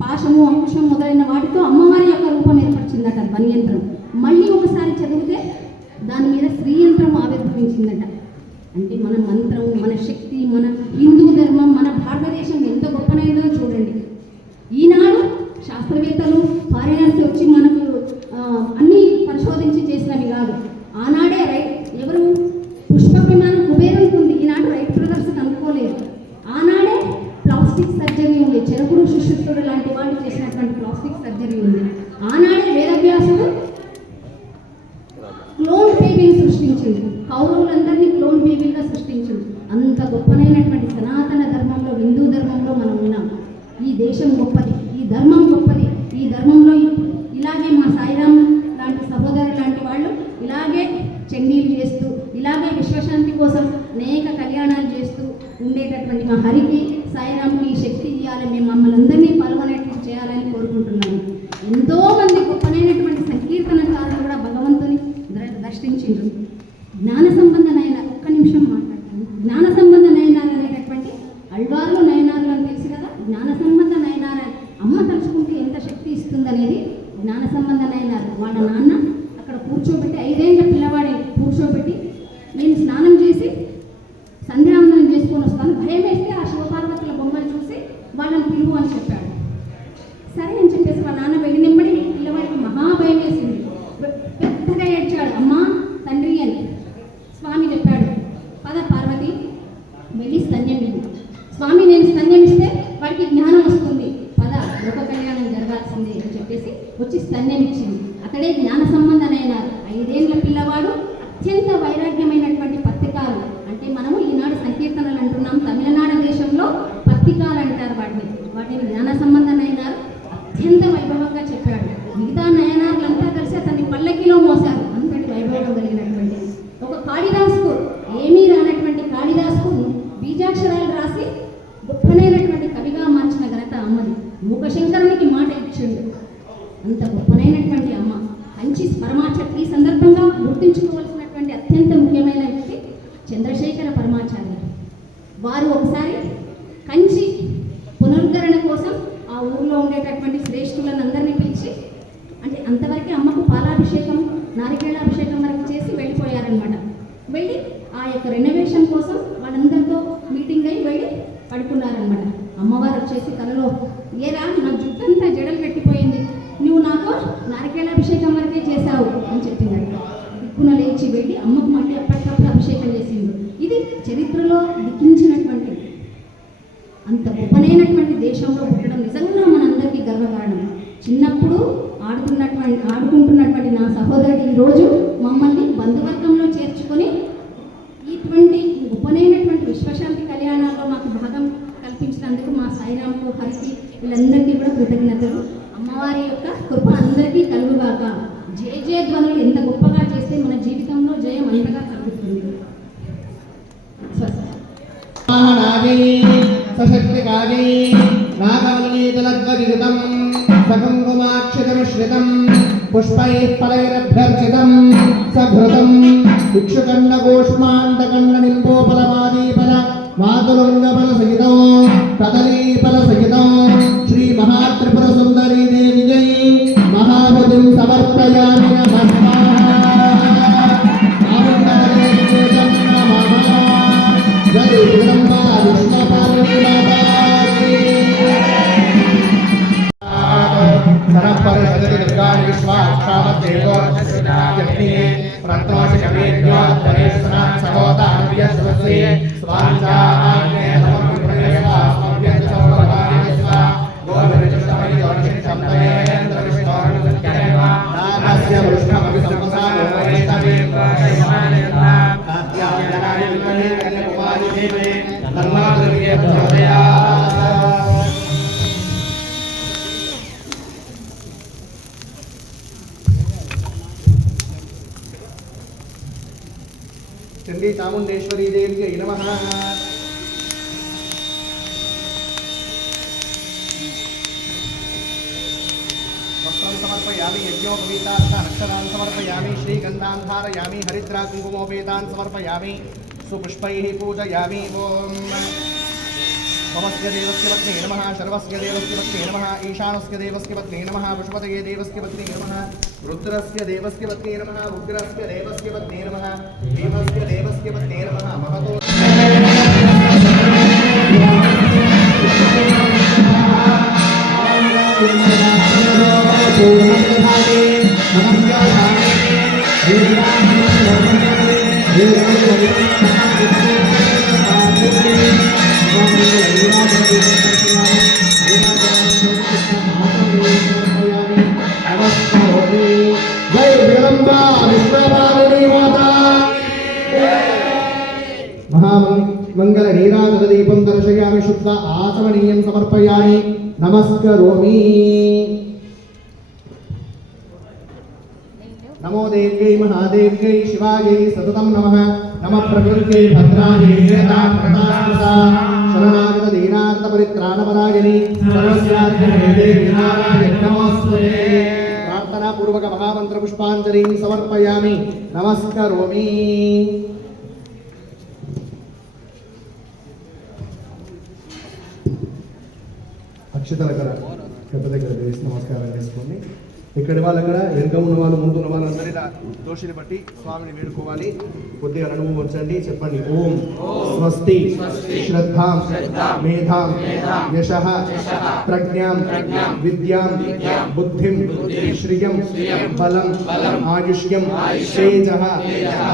పాశము, అంకుశం మొదలైన వాటితో అమ్మవారి యొక్క రూపం ఏర్పరిచిందట ధ్వనియంత్రం. మళ్ళీ ఒకసారి చదివితే దాని మీద శ్రీయంత్రం ఆవిర్భవించిందట. అంటే మన మంత్రం, మన శక్తి, మన హిందూ ధర్మం, మన భారతదేశం ఎంత గొప్పనైందో చూడండి. ఈనాడు శాస్త్రవేత్తలు ఫారినర్స్ వచ్చి మనకు అన్నీ పరిశోధించి చేసినవి కాదు. ఆనాడే ఎవరు పుష్పక విమానం కుబేరునికి ఉంది, ఈనాడు రైట్ బ్రదర్స్ కనుక్కోలేదు. ఆనాడే ప్లాస్టిక్ సర్జరీ ఉంది, చెరకుడు సుశుద్ధుడు లాంటి వాళ్ళు చేసినటువంటి ప్లాస్టిక్ సర్జరీ ఉంది. ఆనాడే వేదవ్యాసుడు క్లోన్ బేబీని సృష్టించింది, కౌరవులందరినీ క్లోన్ బేబీగా సృష్టించింది. అంత గొప్పనైనటువంటి సనాతన ధర్మంలో, హిందూ ధర్మంలో మనం ఉన్నాం. ఈ దేశం గొప్పది, ఈ ధర్మం గొప్పది. ఈ ధర్మంలో ఇలాగే మా సాయిరామ్ లాంటి సహోదరు లాంటి వాళ్ళు ఇలాగే చండీలు చేస్తూ, ఇలాగే విశ్వశాంతి కోసం అనేక కళ్యాణాలు చేస్తూ ఉండేటటువంటి మా హరికి, సాయిరామ్కి శక్తి ఇవ్వాలి, మేము మమ్మల్ని అందరినీ పాల్గొనేట్లు చేయాలని కోరుకుంటున్నాను. ఎంతోమంది గొప్పనైనటువంటి సంకీర్తనకారులు కూడా భగవంతుని దర్శించిండ్రు. జ్ఞాన సంబంధ నయనాలు, ఒక్క నిమిషం మాట్లాడతాను. జ్ఞాన సంబంధ నయనాలు అనేటటువంటి అల్వార్లు నయనాలు అని తెలుసు కదా. జ్ఞాన సంబంధ నయనాలు అమ్మ తలుచుకుంటే ఎంత శక్తి ఇస్తుందనేది జ్ఞాన సంబంధ నయనాలు. వాళ్ళ నాన్న అక్కడ కూర్చోబెట్టి, 5 ఏళ్ల పిల్లవాడి కూర్చోబెట్టి, నేను స్నానం చేసి సంధ్యావందనం చేసుకొని వస్తాను, భయం వేస్తే ఆ శివపార్వతుల బొమ్మలు చూసి వాళ్ళని పిలువు అని చెప్పాడు. సరే అని చెప్పేసి వాళ్ళ నాన్న వెళ్ళినప్పటి పిల్లవాడికి మహాభయం వేసింది, పెద్దగా ఏడ్చాడు. అమ్మా తండ్రి అని స్వామి చెప్పాడు, పద పార్వతి వెళ్ళి స్తన్యం ఇవ్వు. స్వామి నేను స్తన్యం ఇస్తే వాడికి జ్ఞానం వస్తుంది, పద లోక కళ్యాణం జరగాల్సిందే అని చెప్పేసి వచ్చి స్తన్యం ఇచ్చింది. అక్కడే జ్ఞాన సంబంధనైనారు. 5 ఏళ్ల పిల్లవాడు అత్యంత వైరాగ్యమైనటువంటి పత్రికాలు, అంటే మనము ఈనాడు సంకీర్తనలు అంటున్నాం, తమిళనాడు దేశంలో పత్రికాలు అంటారు వాటిని జ్ఞాన సంబంధనైనారు. అత్యంత వైభవంగా చెప్పాడు. మిగతా నయనార్లంతా కలిసి అతన్ని పల్లకిలో మోసారు, అంతటి వైభవం కలిగినటువంటి ఒక కాళిదాసుకు, ఏమీ రానటువంటి కాళిదాసుకు బీజాక్షరాలు రాసి గొప్పనైనటువంటి కవిగా మార్చిన ఘనత అమ్మది. మూకశంకరునికి మాట ఇచ్చిండు. అంత గొప్పనైనటువంటి అమ్మ కంచి పరమాచార్య. ఈ సందర్భంగా గుర్తుంచుకోవాల్సినటువంటి అత్యంత ముఖ్యమైన వ్యక్తి చంద్రశేఖర పరమాచార్య. వారు ఒకసారి కంచి పునరుద్ధరణ కోసం ఆ ఊర్లో ఉండేటటువంటి శ్రేష్ఠులను అందరినీ పిలిచి, అంటే అంతవరకు అమ్మకు పాలాభిషేకం, నారికేళాభిషేకం వరకు చేసి వెళ్ళిపోయారనమాట. వెళ్ళి ఆ యొక్క రెనోవేషన్ కోసం వాళ్ళందరితో మీటింగ్ అయ్యి వెళ్ళి పడుకున్నారనమాట. అమ్మవారు వచ్చేసి తనలో, ఏరా నా జుట్టంతా జడలు పెట్టిపోయింది, నువ్వు నాకు నారికేళాభిషేకం వరకే చేశావు అని చెప్పిందట. దిక్కున లేచి వెళ్ళి అమ్మకు మళ్ళీ అప్పటికప్పుడు అభిషేకం చేసిండు. ఇది చరిత్రలో లిఖించినటువంటి, అంత గొప్పనైనటువంటి దేశంలో పుట్టడం నిజంగా మనందరికీ గర్వకారణం. చిన్నప్పుడు ఆడుకుంటున్నటువంటి నా సహోదరుడు ఈరోజు మమ్మల్ని బంధువర్గంలో చేర్చుకొని ఇటువంటి గొప్పనైనటువంటి విశ్వశాంతి కళ్యాణాల్లో మాకు భాగం కల్పించినందుకు మా సాయిరామ్కు, హరికి, వీళ్ళందరికీ కూడా కృతజ్ఞతలు. అమ్మవారి యొక్క కృప అందరికీ కలుగుగాక. జయ జయ ధ్వనులు ఎంత గొప్పగా చేస్తే మన జీవితంలో జయం అంతగా కలుగుతుంది. సశక్తికారీ నాగవల్లీతలద్వదితం సకుంకుమాక్షితమిశ్రితం పుష్పైః ఫలైరభ్యర్చితం సఘృతం ఇక్షుకండగోష్మాండకండనింబోఫలమాదీఫల మాతులంగఫల సహితం కదలీఫల సహితం శ్రీ మహాత్రిపుర సుందరీ దేవి జై మహాభుతిం సమర్పయామి నమః. జై జగదంబా విష్ణుపార్వతీ మాతా సరపరిషది దుర్గాణి విశ్వాక్షామదేవో జగ్ని ప్రత్నోషకవేద్యో పరేశ్వరాన్ సగోదానవ్యస్వస్యే స్వాంచాన్నే సమర్పణేస్వాస్మవ్యజ సర్వభాగేస్వ గోవిందృష్టమయి దోషిని సంతయేంద్ర విష్ణోర్ణ సత్యేవ నామస్య వృష్ణమభి సంసారో వరేతవేవ శైవానేంద్ర ఆద్యాయనాయ విమలే కన్యకుమారి దేవే తన్మాధుర్యే ప్రచోదయాత్. चंडी चामुंडेश्वरी देव्यै नमः। वस्त्रं समर्पयामि, यज्ञोपवीतार्थान् अक्षरान् समर्पयामि, श्रीगन्धान् धारयामि, हरिद्रा कुङ्कुमोपेतान् समर्पयामि, सुपुष्पैः पूजयामि। ओम पवस्य देवस्य पत्नी नमः, शर्वस्य देवस्य पत्नी नमः, ईशानस्य देवस्य पत्नी नमः, पुष्पतये देवस्य पत्नी नमः, रुद्रस्य देवस्य पत्नी नमः, उग्रस्य देवस्य पत्नी नमः, भीमस्य देवस्य पत्नी नमः। महतो जय जगदम्बा विश्वपालिनी माता। महामंगल नीराजदीपं दर्शयामि, शुद्ध आचमनीयं समर्पयामि, नमस्करोमि। नमो देव्यै महादेव्यै शिवायै सततं नमः। नमः प्रकृत्यै भद्रायै वेदान्तप्रदासा शरणागत दीनार्थ परित्राणपरायणि सर्वस्यार्थे देवी नारायण नमोस्तुते। प्रार्थना पूर्वक महामंत्र पुष्पांजलिं समर्पयामि, नमस्करोमि। అక్షతల గత దగ్గర వేసి నమస్కారం చేసుకోండి. ఇక్కడ వాళ్ళు అక్కడ వెనుక ఉన్న వాళ్ళు ముందు ఉన్న వాళ్ళందరూ ఇలా దోషిని బట్టి స్వామిని వేడుకోవాలి. కొద్దిగా నడుము వచ్చండి, చెప్పండి ఓం స్వస్తి శ్రద్ధాం మేధాం యశః ప్రజ్ఞాం విద్యాం బుద్ధిం శ్రియం బలం ఆయుష్యం తేజః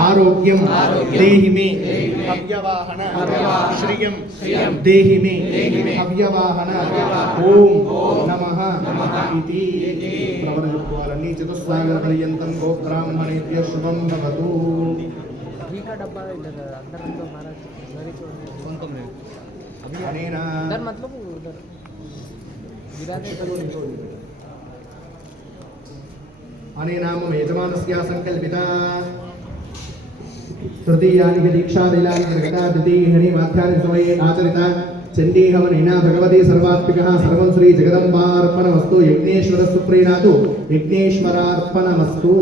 ఆరోగ్యం దేహి మే అవ్యవాహన శ్రియం దేహి మే అవ్యవాహన ఓం నమః ఇతి ప్రవణ చెప్పుకోవాలని. చతుస్సాగర పర్యంతం గోబ్రాహ్మణేభ్య శుభం భవతు. అనేనామ యజమానస్య సంకల్పిత తృతీయాని దీక్షాదిలాని జగతా ద్వితీయని మాధ్యాని సమయే ఆచరిత చండీ హవనేన భగవతి సర్వాత్మికః సర్వం శ్రీ జగదంబార్పణమస్తు. యజ్ఞేశ్వరస్తు ప్రీణాతు, యజ్ఞేశ్వరార్పణమస్తు.